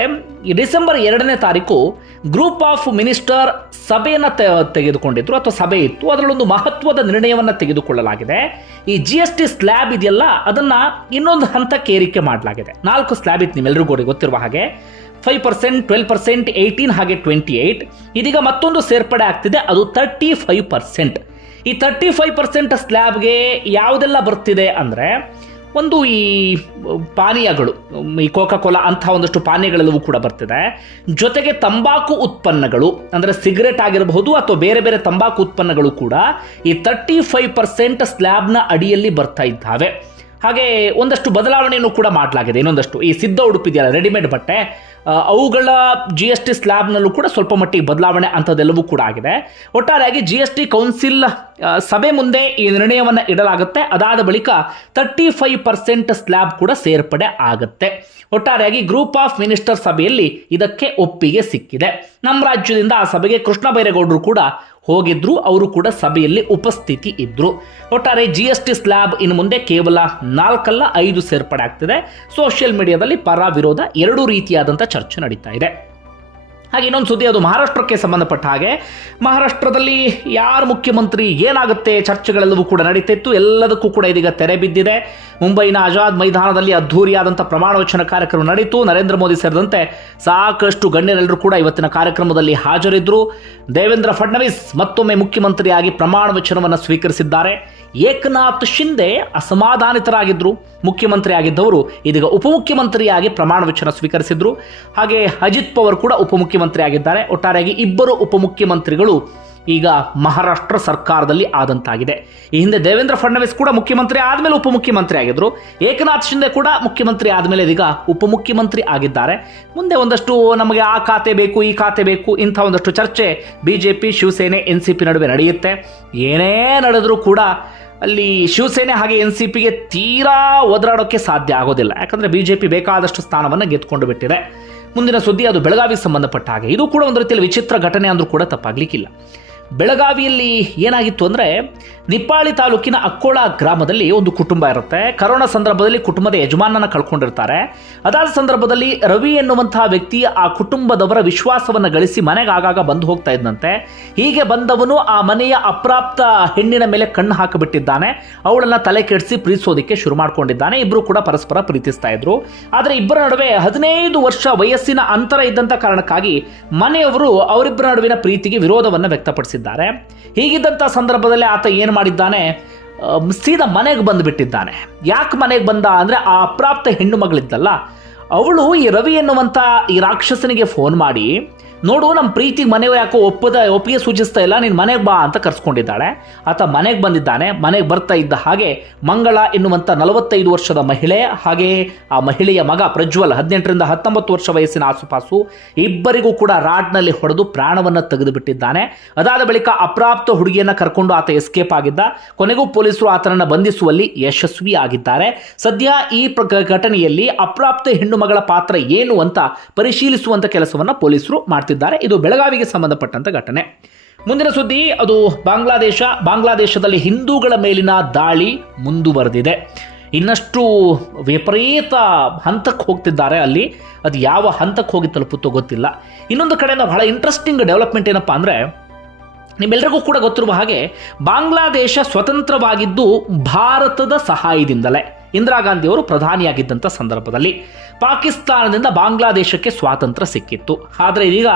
Speaker 3: ಡಿಸೆಂಬರ್ ಎರಡನೇ ತಾರೀಕು ಗ್ರೂಪ್ ಆಫ್ ಮಿನಿಸ್ಟರ್ ಸಭೆಯನ್ನು ತೆಗೆದುಕೊಂಡಿದ್ರು, ಅಥವಾ ಸಭೆ ಇತ್ತು. ಅದರಲ್ಲೊಂದು ಮಹತ್ವದ ನಿರ್ಣಯವನ್ನು ತೆಗೆದುಕೊಳ್ಳಲಾಗಿದೆ. ಈ ಜಿ ಎಸ್ ಟಿ ಸ್ಲ್ಯಾಬ್ ಇದೆಯಲ್ಲ, ಅದನ್ನು ಇನ್ನೊಂದು ಹಂತಕ್ಕೆ ಏರಿಕೆ ಮಾಡಲಾಗಿದೆ. ನಾಲ್ಕು ಸ್ಲ್ಯಾಬ್ ಇತ್ತು ನಿಮ್ಮೆಲ್ಲರಿಗೂ ಗೊತ್ತಿರುವ ಹಾಗೆ. Five percent twelve percent eighteen ಹಾಗೆ ಟ್ವೆಂಟಿ ಏಯ್ಟ್ ಇದೀಗ ಮತ್ತೊಂದು ಸೇರ್ಪಡೆ ಆಗ್ತಿದೆ, ಅದು ತರ್ಟಿ ಫೈವ್ ಪರ್ಸೆಂಟ್ ಈ ತರ್ಟಿ ಫೈವ್ ಪರ್ಸೆಂಟ್ ಸ್ಲ್ಯಾಬ್ಗೆ ಯಾವುದೆಲ್ಲ ಬರ್ತಿದೆ ಅಂದರೆ ಒಂದು ಈ ಪಾನೀಯಗಳು ಈ ಕೋಕಾ ಕೋಲಾ ಅಂತಹ ಒಂದಷ್ಟು ಪಾನೀಯಗಳೆಲ್ಲವೂ ಕೂಡ ಬರ್ತಿದೆ. ಜೊತೆಗೆ ತಂಬಾಕು ಉತ್ಪನ್ನಗಳು, ಅಂದರೆ ಸಿಗರೆಟ್ ಆಗಿರಬಹುದು ಅಥವಾ ಬೇರೆ ಬೇರೆ ತಂಬಾಕು ಉತ್ಪನ್ನಗಳು ಕೂಡ ಈ ತರ್ಟಿ ಫೈವ್ ಪರ್ಸೆಂಟ್ ಸ್ಲ್ಯಾಬ್ನ ಅಡಿಯಲ್ಲಿ ಬರ್ತಾ ಇದ್ದಾವೆ. ಹಾಗೆ ಒಂದಷ್ಟು ಬದಲಾವಣೆಯನ್ನು ಕೂಡ ಮಾಡಲಾಗಿದೆ. ಇನ್ನೊಂದಷ್ಟು ಈ ಸಿದ್ಧ ಉಡುಪಿದೆಯಲ್ಲ, ರೆಡಿಮೇಡ್ ಬಟ್ಟೆ. ಅವುಗಳ ಜಿ ಎಸ್ ಟಿ ಸ್ಲ್ಯಾಬ್ನಲ್ಲೂ ಕೂಡ ಸ್ವಲ್ಪ ಮಟ್ಟಿಗೆ ಬದಲಾವಣೆ ಅಂಥದ್ದೆಲ್ಲವೂ ಕೂಡ ಆಗಿದೆ. ಒಟ್ಟಾರೆಯಾಗಿ ಜಿ ಎಸ್ ಟಿ ಕೌನ್ಸಿಲ್ ಸಭೆ ಮುಂದೆ ಈ ನಿರ್ಣಯವನ್ನು ಇಡಲಾಗುತ್ತೆ. ಅದಾದ ಬಳಿಕ ತರ್ಟಿ ಫೈವ್ ಪರ್ಸೆಂಟ್ ಸ್ಲ್ಯಾಬ್ ಕೂಡ ಸೇರ್ಪಡೆ ಆಗುತ್ತೆ. ಒಟ್ಟಾರೆಯಾಗಿ ಗ್ರೂಪ್ ಆಫ್ ಮಿನಿಸ್ಟರ್ ಸಭೆಯಲ್ಲಿ ಇದಕ್ಕೆ ಒಪ್ಪಿಗೆ ಸಿಕ್ಕಿದೆ. ನಮ್ಮ ರಾಜ್ಯದಿಂದ ಆ ಸಭೆಗೆ ಕೃಷ್ಣ ಬೈರೇಗೌಡರು ಕೂಡ ಹೋಗಿದ್ರು, ಅವರು ಕೂಡ ಸಭೆಯಲ್ಲಿ ಉಪಸ್ಥಿತಿ ಇದ್ರು. ಒಟ್ಟಾರೆ ಜಿ ಎಸ್ ಟಿ ಸ್ಲ್ಯಾಬ್ ಇನ್ನು ಮುಂದೆ ಕೇವಲ ನಾಲ್ಕಲ್ಲ ಐದು ಸೇರ್ಪಡೆ ಆಗ್ತಿದೆ. ಸೋಷಿಯಲ್ ಮೀಡಿಯಾದಲ್ಲಿ ಪರ ವಿರೋಧ, ಎರಡೂ ರೀತಿಯಾದಂಥ ಚರ್ಚೆ ನಡೀತಾ ಇದೆ. ಹಾಗೆ ಇನ್ನೊಂದು ಸುದ್ದಿ, ಅದು ಮಹಾರಾಷ್ಟ್ರಕ್ಕೆ ಸಂಬಂಧಪಟ್ಟ ಹಾಗೆ. ಮಹಾರಾಷ್ಟ್ರದಲ್ಲಿ ಯಾರು ಮುಖ್ಯಮಂತ್ರಿ, ಏನಾಗುತ್ತೆ? ಚರ್ಚೆಗಳೆಲ್ಲವೂ ಕೂಡ ನಡೀತಿತ್ತು. ಎಲ್ಲದಕ್ಕೂ ಕೂಡ ಇದೀಗ ತೆರೆ ಬಿದ್ದಿದೆ. ಮುಂಬೈನ ಆಜಾದ್ ಮೈದಾನದಲ್ಲಿ ಅದ್ಧೂರಿಯಾದಂಥ ಪ್ರಮಾಣವಚನ ಕಾರ್ಯಕ್ರಮ ನಡೀತು. ನರೇಂದ್ರ ಮೋದಿ ಸೇರಿದಂತೆ ಸಾಕಷ್ಟು ಗಣ್ಯರೆಲ್ಲರೂ ಕೂಡ ಇವತ್ತಿನ ಕಾರ್ಯಕ್ರಮದಲ್ಲಿ ಹಾಜರಿದ್ದರು ದೇವೇಂದ್ರ ಫಡ್ನವೀಸ್ ಮತ್ತೊಮ್ಮೆ ಮುಖ್ಯಮಂತ್ರಿಯಾಗಿ ಪ್ರಮಾಣ ವಚನವನ್ನು ಸ್ವೀಕರಿಸಿದ್ದಾರೆ. ಏಕನಾಥ್ ಶಿಂದೆ ಅಸಮಾಧಾನಿತರಾಗಿದ್ದರು ಮುಖ್ಯಮಂತ್ರಿ ಆಗಿದ್ದವರು ಇದೀಗ ಉಪಮುಖ್ಯಮಂತ್ರಿಯಾಗಿ ಪ್ರಮಾಣ ವಚನ ಸ್ವೀಕರಿಸಿದ್ರು. ಹಾಗೆ ಅಜಿತ್ ಪವಾರ್ ಕೂಡ ಉಪಮುಖ್ಯಮಂತ್ರಿ ಆಗಿದ್ದಾರೆ. ಒಟ್ಟಾರೆಯಾಗಿ ಇಬ್ಬರು ಉಪಮುಖ್ಯಮಂತ್ರಿಗಳು ಈಗ ಮಹಾರಾಷ್ಟ್ರ ಸರ್ಕಾರದಲ್ಲಿ ಆದಂತಾಗಿದೆ. ಈ ಹಿಂದೆ ದೇವೇಂದ್ರ ಫಡ್ನವೀಸ್ ಕೂಡ ಮುಖ್ಯಮಂತ್ರಿ ಆದಮೇಲೆ ಉಪಮುಖ್ಯಮಂತ್ರಿ ಆಗಿದ್ರು. ಏಕನಾಥ್ ಶಿಂದೆ ಕೂಡ ಮುಖ್ಯಮಂತ್ರಿ ಆದಮೇಲೆ ಇದೀಗ ಉಪಮುಖ್ಯಮಂತ್ರಿ ಆಗಿದ್ದಾರೆ. ಮುಂದೆ ಒಂದಷ್ಟು ನಮಗೆ ಆ ಖಾತೆ ಬೇಕು, ಈ ಖಾತೆ ಬೇಕು, ಇಂಥ ಒಂದಷ್ಟು ಚರ್ಚೆ BJP, Shiv Sena N C P ನಡುವೆ ನಡೆಯುತ್ತೆ. ಏನೇ ನಡೆದರೂ ಕೂಡ ಅಲ್ಲಿ ಶಿವಸೇನೆ ಹಾಗೆ ಎನ್ ಸಿ ಪಿಗೆ ತೀರಾ ಒದರಾಡೋಕ್ಕೆ ಸಾಧ್ಯ ಆಗೋದಿಲ್ಲ. ಯಾಕಂದರೆ ಬಿ ಜೆ ಪಿ ಬೇಕಾದಷ್ಟು ಸ್ಥಾನವನ್ನು ಗೆದ್ಕೊಂಡು ಬಿಟ್ಟಿದೆ. ಮುಂದಿನ ಸುದ್ದಿ ಅದು ಬೆಳಗಾವಿಗೆ ಸಂಬಂಧಪಟ್ಟ ಹಾಗೆ. ಇದು ಕೂಡ ಒಂದು ರೀತಿಯಲ್ಲಿ ವಿಚಿತ್ರ ಘಟನೆ ಅಂದರೂ ಕೂಡ ತಪ್ಪಾಗಲಿಕ್ಕಿಲ್ಲ. ಬೆಳಗಾವಿಯಲ್ಲಿ ಏನಾಗಿತ್ತು ಅಂದರೆ ನಿಪ್ಪಾಳಿ ತಾಲೂಕಿನ ಅಕ್ಕೋಳ ಗ್ರಾಮದಲ್ಲಿ ಒಂದು ಕುಟುಂಬ ಇರುತ್ತೆ. ಕರೋನಾ ಸಂದರ್ಭದಲ್ಲಿ ಕುಟುಂಬದ ಯಜಮಾನನ ಕಳ್ಕೊಂಡಿರ್ತಾರೆ. ಅದಾದ ಸಂದರ್ಭದಲ್ಲಿ ರವಿ ಎನ್ನುವಂತಹ ವ್ಯಕ್ತಿ ಆ ಕುಟುಂಬದವರ ವಿಶ್ವಾಸವನ್ನು ಗಳಿಸಿ ಮನೆಗೆ ಆಗಾಗ ಬಂದು ಹೋಗ್ತಾ ಇದ್ದಂತೆ ಹೀಗೆ ಬಂದವನು ಆ ಮನೆಯ ಅಪ್ರಾಪ್ತ ಹೆಣ್ಣಿನ ಮೇಲೆ ಕಣ್ಣು ಹಾಕಿಬಿಟ್ಟಿದ್ದಾನೆ. ಅವಳನ್ನ ತಲೆ ಕೆಡಿಸಿ ಪ್ರೀತಿಸೋದಕ್ಕೆ ಶುರು ಮಾಡ್ಕೊಂಡಿದ್ದಾನೆ. ಇಬ್ಬರು ಕೂಡ ಪರಸ್ಪರ ಪ್ರೀತಿಸ್ತಾ ಇದ್ರು. ಆದರೆ ಇಬ್ಬರ ನಡುವೆ ಹದಿನೈದು ವರ್ಷ ವಯಸ್ಸಿನ ಅಂತರ ಇದ್ದಂಥ ಕಾರಣಕ್ಕಾಗಿ ಮನೆಯವರು ಅವರಿಬ್ಬರ ನಡುವಿನ ಪ್ರೀತಿಗೆ ವಿರೋಧವನ್ನು ವ್ಯಕ್ತಪಡಿಸಿದ್ದಾರೆ. ಹೀಗಿದ್ದಂಥ ಸಂದರ್ಭದಲ್ಲಿ ಆತ ಏನು ಮಾಡಿದ್ದಾನೆ ಸೀದಾ ಮನೆಗೆ ಬಂದುಬಿಟ್ಟಿದ್ದಾನೆ. ಯಾಕೆ ಮನೆಗೆ ಬಂದ ಅಂದರೆ ಆ ಅಪ್ರಾಪ್ತ ಹೆಣ್ಣು ಮಗಳಿದ್ದಲ್ಲ, ಅವಳು ಈ ರವಿ ಎನ್ನುವಂಥ ಈ ರಾಕ್ಷಸನಿಗೆ ಫೋನ್ ಮಾಡಿ ನೋಡು ನಮ್ಮ ಪ್ರೀತಿಗೆ ಮನೆ ಯಾಕೋ ಒಪ್ಪದ, ಒಪ್ಪಿಗೆ ಸೂಚಿಸ್ತಾ ಇಲ್ಲ, ನೀನು ಮನೆಗೆ ಬಾ ಅಂತ ಕರ್ಸ್ಕೊಂಡಿದ್ದಾಳೆ. ಆತ ಮನೆಗೆ ಬಂದಿದ್ದಾನೆ, ಮನೆಗೆ ಬರ್ತಾ ಇದ್ದ ಹಾಗೆ ಮಂಗಳ ಎನ್ನುವಂಥ ನಲವತ್ತೈದು ವರ್ಷದ ಮಹಿಳೆ, ಹಾಗೆ ಆ ಮಹಿಳೆಯ ಮಗ ಪ್ರಜ್ವಲ್ ಹದಿನೆಂಟರಿಂದ ಹತ್ತೊಂಬತ್ತು ವರ್ಷ ವಯಸ್ಸಿನ ಆಸುಪಾಸು, ಇಬ್ಬರಿಗೂ ಕೂಡ ರಾಡ್ನಲ್ಲಿ ಹೊಡೆದು ಪ್ರಾಣವನ್ನು ತೆಗೆದುಬಿಟ್ಟಿದ್ದಾನೆ. ಅದಾದ ಬಳಿಕ ಅಪ್ರಾಪ್ತ ಹುಡುಗಿಯನ್ನು ಕರ್ಕೊಂಡು ಆತ ಎಸ್ಕೇಪ್ ಆಗಿದ್ದ. ಕೊನೆಗೂ ಪೊಲೀಸರು ಆತನನ್ನು ಬಂಧಿಸುವಲ್ಲಿ ಯಶಸ್ವಿ ಆಗಿದ್ದಾರೆ. ಸದ್ಯ ಈ ಘಟನೆಯಲ್ಲಿ ಅಪ್ರಾಪ್ತ ಹೆಣ್ಣು ಮಗಳ ಪಾತ್ರ ಏನು ಅಂತ ಪರಿಶೀಲಿಸುವಂತ ಕೆಲಸವನ್ನು ಪೊಲೀಸರು ಮಾಡ್ತಿದ್ದಾರೆ ಇದು ಬೆಳಗಾವಿಗೆ ಸಂಬಂಧಪಟ್ಟಂಥ ಘಟನೆ. ಮುಂದಿನ ಸುದ್ದಿ, ಅದು ಬಾಂಗ್ಲಾದೇಶ. ಬಾಂಗ್ಲಾದೇಶದಲ್ಲಿ ಹಿಂದೂಗಳ ಮೇಲಿನ ದಾಳಿ ಮುಂದುವರೆದಿದೆ. ಇನ್ನಷ್ಟು ವಿಪರೀತ ಹಂತಕ್ಕೆ ಹೋಗ್ತಿದ್ದಾರೆ ಅಲ್ಲಿ. ಅದು ಯಾವ ಹಂತಕ್ಕೆ ಹೋಗಿ ತಲುಪುತ್ತೋ ಗೊತ್ತಿಲ್ಲ. ಇನ್ನೊಂದು ಕಡೆಯಿಂದ ಬಹಳ ಇಂಟ್ರೆಸ್ಟಿಂಗ್ ಡೆವಲಪ್ಮೆಂಟ್ ಏನಪ್ಪಾ ಅಂದರೆ ನಿಮ್ಮೆಲ್ಲರಿಗೂ ಕೂಡ ಗೊತ್ತಿರುವ ಹಾಗೆ, ಬಾಂಗ್ಲಾದೇಶ ಸ್ವತಂತ್ರವಾಗಿದ್ದು ಭಾರತದ ಸಹಾಯದಿಂದಲೇ. ಇಂದಿರಾ ಗಾಂಧಿಯವರು ಪ್ರಧಾನಿಯಾಗಿದ್ದಂಥ ಸಂದರ್ಭದಲ್ಲಿ. ಪಾಕಿಸ್ತಾನದಿಂದ ಬಾಂಗ್ಲಾದೇಶಕ್ಕೆ ಸ್ವಾತಂತ್ರ್ಯ ಸಿಕ್ಕಿತ್ತು. ಆದರೆ ಇದೀಗ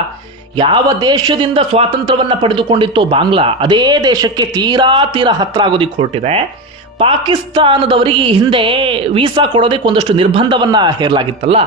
Speaker 3: ಯಾವ ದೇಶದಿಂದ ಸ್ವಾತಂತ್ರ್ಯವನ್ನು ಪಡೆದುಕೊಂಡಿತ್ತು ಬಾಂಗ್ಲಾ, ಅದೇ ದೇಶಕ್ಕೆ ತೀರಾ ತೀರಾ ಹತ್ರ ಆಗೋದಿಕ್ಕೆ ಹೊರಟಿದೆ. ಪಾಕಿಸ್ತಾನದವರಿಗೆ ಹಿಂದೆ ವೀಸಾ ಕೊಡೋದಕ್ಕೆ ಒಂದಷ್ಟು ನಿರ್ಬಂಧವನ್ನು ಹೇರಲಾಗಿತ್ತಲ್ಲ.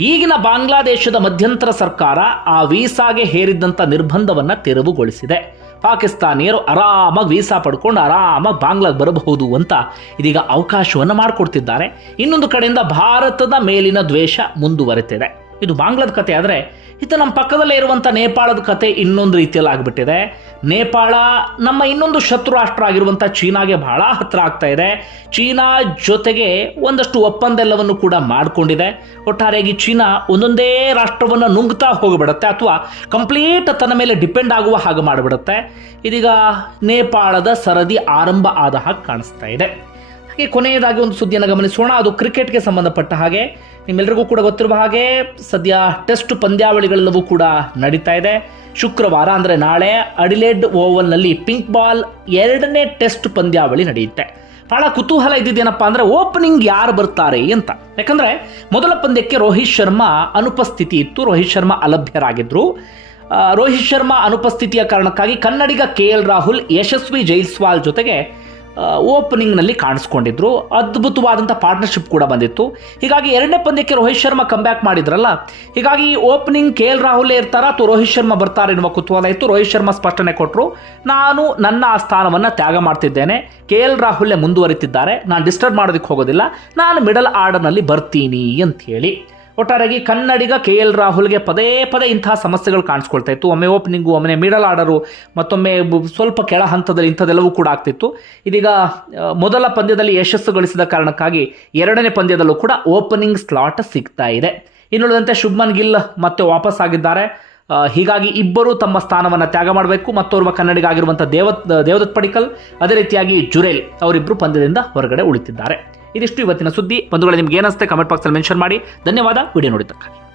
Speaker 3: ಈಗಿನ ಬಾಂಗ್ಲಾದೇಶದ ಮಧ್ಯಂತರ ಸರ್ಕಾರ ಆ ವೀಸಾಗೆ ಹೇರಿದ್ದಂಥ ನಿರ್ಬಂಧವನ್ನು ತೆರವುಗೊಳಿಸಿದೆ. ಪಾಕಿಸ್ತಾನಿಯರು ಆರಾಮಾಗಿ ವೀಸಾ ಪಡ್ಕೊಂಡು ಆರಾಮಾಗಿ ಬಾಂಗ್ಲಾಗೆ ಬರಬಹುದು ಅಂತ ಇದೀಗ ಅವಕಾಶವನ್ನು ಮಾಡಿಕೊಡ್ತಿದ್ದಾರೆ. ಇನ್ನೊಂದು ಕಡೆಯಿಂದ ಭಾರತದ ಮೇಲಿನ ದ್ವೇಷ ಮುಂದುವರೆತಿದೆ. ಇದು ಬಾಂಗ್ಲಾದ ಕತೆ ಆದರೆ ಇತ್ತ ನಮ್ಮ ಪಕ್ಕದಲ್ಲೇ ಇರುವಂಥ ನೇಪಾಳದ ಕತೆ ಇನ್ನೊಂದು ರೀತಿಯಲ್ಲಿ ಆಗಿಬಿಟ್ಟಿದೆ. ನೇಪಾಳ ನಮ್ಮ ಇನ್ನೊಂದು ಶತ್ರು ರಾಷ್ಟ್ರ ಆಗಿರುವಂಥ ಚೀನಾಗೆ ಬಹಳ ಹತ್ರ ಆಗ್ತಾ ಇದೆ. ಚೀನಾ ಜೊತೆಗೆ ಒಂದಷ್ಟು ಒಪ್ಪಂದ ಎಲ್ಲವನ್ನು ಕೂಡ ಮಾಡಿಕೊಂಡಿದೆ. ಒಟ್ಟಾರೆಯಾಗಿ ಚೀನಾ ಒಂದೊಂದೇ ರಾಷ್ಟ್ರವನ್ನು ನುಂಗ್ತಾ ಹೋಗಿಬಿಡುತ್ತೆ ಅಥವಾ ಕಂಪ್ಲೀಟ್ ತನ್ನ ಮೇಲೆ ಡಿಪೆಂಡ್ ಆಗುವ ಹಾಗೆ ಮಾಡಿಬಿಡುತ್ತೆ. ಇದೀಗ ನೇಪಾಳದ ಸರದಿ ಆರಂಭ ಆದ ಹಾಗೆ ಕಾಣಿಸ್ತಾ ಇದೆ. ಹಾಗೆ ಕೊನೆಯದಾಗಿ ಒಂದು ಸುದ್ದಿಯನ್ನು ಗಮನಿಸೋಣ. ಅದು ಕ್ರಿಕೆಟ್ಗೆ ಸಂಬಂಧಪಟ್ಟ ಹಾಗೆ. ನಿಮ್ಮೆಲ್ಲರಿಗೂ ಕೂಡ ಗೊತ್ತಿರುವ ಹಾಗೆ ಸದ್ಯ ಟೆಸ್ಟ್ ಪಂದ್ಯಾವಳಿಗಳೆಲ್ಲವೂ ಕೂಡ ನಡೀತಾ ಇದೆ. ಶುಕ್ರವಾರ ಅಂದರೆ ನಾಳೆ ಅಡಿಲೇಡ್ ಓವಲ್ನಲ್ಲಿ ಪಿಂಕ್ ಬಾಲ್ ಎರಡನೇ ಟೆಸ್ಟ್ ಪಂದ್ಯಾವಳಿ ನಡೆಯುತ್ತೆ. ಬಹಳ ಕುತೂಹಲ ಇದ್ದಿದ್ದೇನಪ್ಪ ಅಂದರೆ ಓಪನಿಂಗ್ ಯಾರು ಬರ್ತಾರೆ ಅಂತ. ಯಾಕಂದರೆ ಮೊದಲ ಪಂದ್ಯಕ್ಕೆ ರೋಹಿತ್ ಶರ್ಮಾ ಅನುಪಸ್ಥಿತಿ ಇತ್ತು. ರೋಹಿತ್ ಶರ್ಮಾ ಅಲಭ್ಯರಾಗಿದ್ದರು ರೋಹಿತ್ ಶರ್ಮಾ ಅನುಪಸ್ಥಿತಿಯ ಕಾರಣಕ್ಕಾಗಿ ಕನ್ನಡಿಗ ಕೆ ಎಲ್ ರಾಹುಲ್ ಯಶಸ್ವಿ ಜೈಸ್ವಾಲ್ ಜೊತೆಗೆ ಓಪನಿಂಗ್ನಲ್ಲಿ ಕಾಣಿಸ್ಕೊಂಡಿದ್ರು. ಅದ್ಭುತವಾದಂಥ ಪಾರ್ಟ್ನರ್ಶಿಪ್ ಕೂಡ ಬಂದಿತ್ತು. ಹೀಗಾಗಿ ಎರಡನೇ ಪಂದ್ಯಕ್ಕೆ ರೋಹಿತ್ ಶರ್ಮಾ ಕಮ್ಬ್ಯಾಕ್ ಮಾಡಿದ್ರಲ್ಲ, ಹೀಗಾಗಿ ಓಪನಿಂಗ್ ಕೆ ಎಲ್ ರಾಹುಲೇ ಇರ್ತಾರಾ ಅಥವಾ ರೋಹಿತ್ ಶರ್ಮಾ ಬರ್ತಾರೆ ಎನ್ನುವ ಕುತೂಹಲ ಇತ್ತು. ರೋಹಿತ್ ಶರ್ಮಾ ಸ್ಪಷ್ಟನೆ ಕೊಟ್ಟರು ನಾನು ನನ್ನ ಆ ಸ್ಥಾನವನ್ನು ತ್ಯಾಗ ಮಾಡ್ತಿದ್ದೇನೆ. ಕೆ ಎಲ್ ರಾಹುಲೇ ಮುಂದುವರಿತಿದ್ದಾರೆ. ನಾನು ಡಿಸ್ಟರ್ಬ್ ಮಾಡೋದಕ್ಕೆ ಹೋಗೋದಿಲ್ಲ. ನಾನು ಮಿಡಲ್ ಆರ್ಡರ್ನಲ್ಲಿ ಬರ್ತೀನಿ ಅಂತ ಹೇಳಿ. ಒಟ್ಟಾರೆಯಾಗಿ ಕನ್ನಡಿಗ ಕೆ ಎಲ್ ರಾಹುಲ್ಗೆ ಪದೇ ಪದೇ ಇಂತಹ ಸಮಸ್ಯೆಗಳು ಕಾಣಿಸ್ಕೊಳ್ತಾ ಇತ್ತು. ಒಮ್ಮೆ ಓಪನಿಂಗು, ಒಮ್ಮೆ ಮಿಡಲ್ ಆರ್ಡರು ಮತ್ತೊಮ್ಮೆ ಸ್ವಲ್ಪ ಕೆಳ ಹಂತದಲ್ಲಿ ಇಂಥದ್ದೆಲ್ಲವೂ ಕೂಡ ಆಗ್ತಿತ್ತು. ಇದೀಗ ಮೊದಲ ಪಂದ್ಯದಲ್ಲಿ ಯಶಸ್ಸು ಗಳಿಸಿದ ಕಾರಣಕ್ಕಾಗಿ ಎರಡನೇ ಪಂದ್ಯದಲ್ಲೂ ಕೂಡ ಓಪನಿಂಗ್ ಸ್ಲಾಟ್ ಸಿಗ್ತಾ ಇದೆ. ಇನ್ನುಳಿದಂತೆ ಶುಭ್ಮನ್ ಗಿಲ್ ಮತ್ತೆ ವಾಪಸ್ ಆಗಿದ್ದಾರೆ. ಹೀಗಾಗಿ ಇಬ್ಬರು ತಮ್ಮ ಸ್ಥಾನವನ್ನು ತ್ಯಾಗ ಮಾಡಬೇಕು. ಮತ್ತೋರ್ವ ಕನ್ನಡಿಗ ಆಗಿರುವಂಥ ದೇವತ್, ದೇವದತ್ ಪಡಿಕಲ್, ಅದೇ ರೀತಿಯಾಗಿ ಜುರೇಲ್ ಅವರಿಬ್ಬರು ಪಂದ್ಯದಿಂದ ಹೊರಗಡೆ ಉಳಿತಿದ್ದಾರೆ. ಇದಿಷ್ಟು ಇವತ್ತಿನ ಸುದ್ದಿ. ಬಂಧುಗಳು ನಿಮ್ಗೆ ಏನಿಸುತ್ತೆ ಕಮೆಂಟ್ ಬಾಕ್ಸಲ್ಲಿ ಮೆನ್ಷನ್ ಮಾಡಿ. ಧನ್ಯವಾದ. ವಿಡಿಯೋ ನೋಡಿದ್ದಕ್ಕಾಗಿ.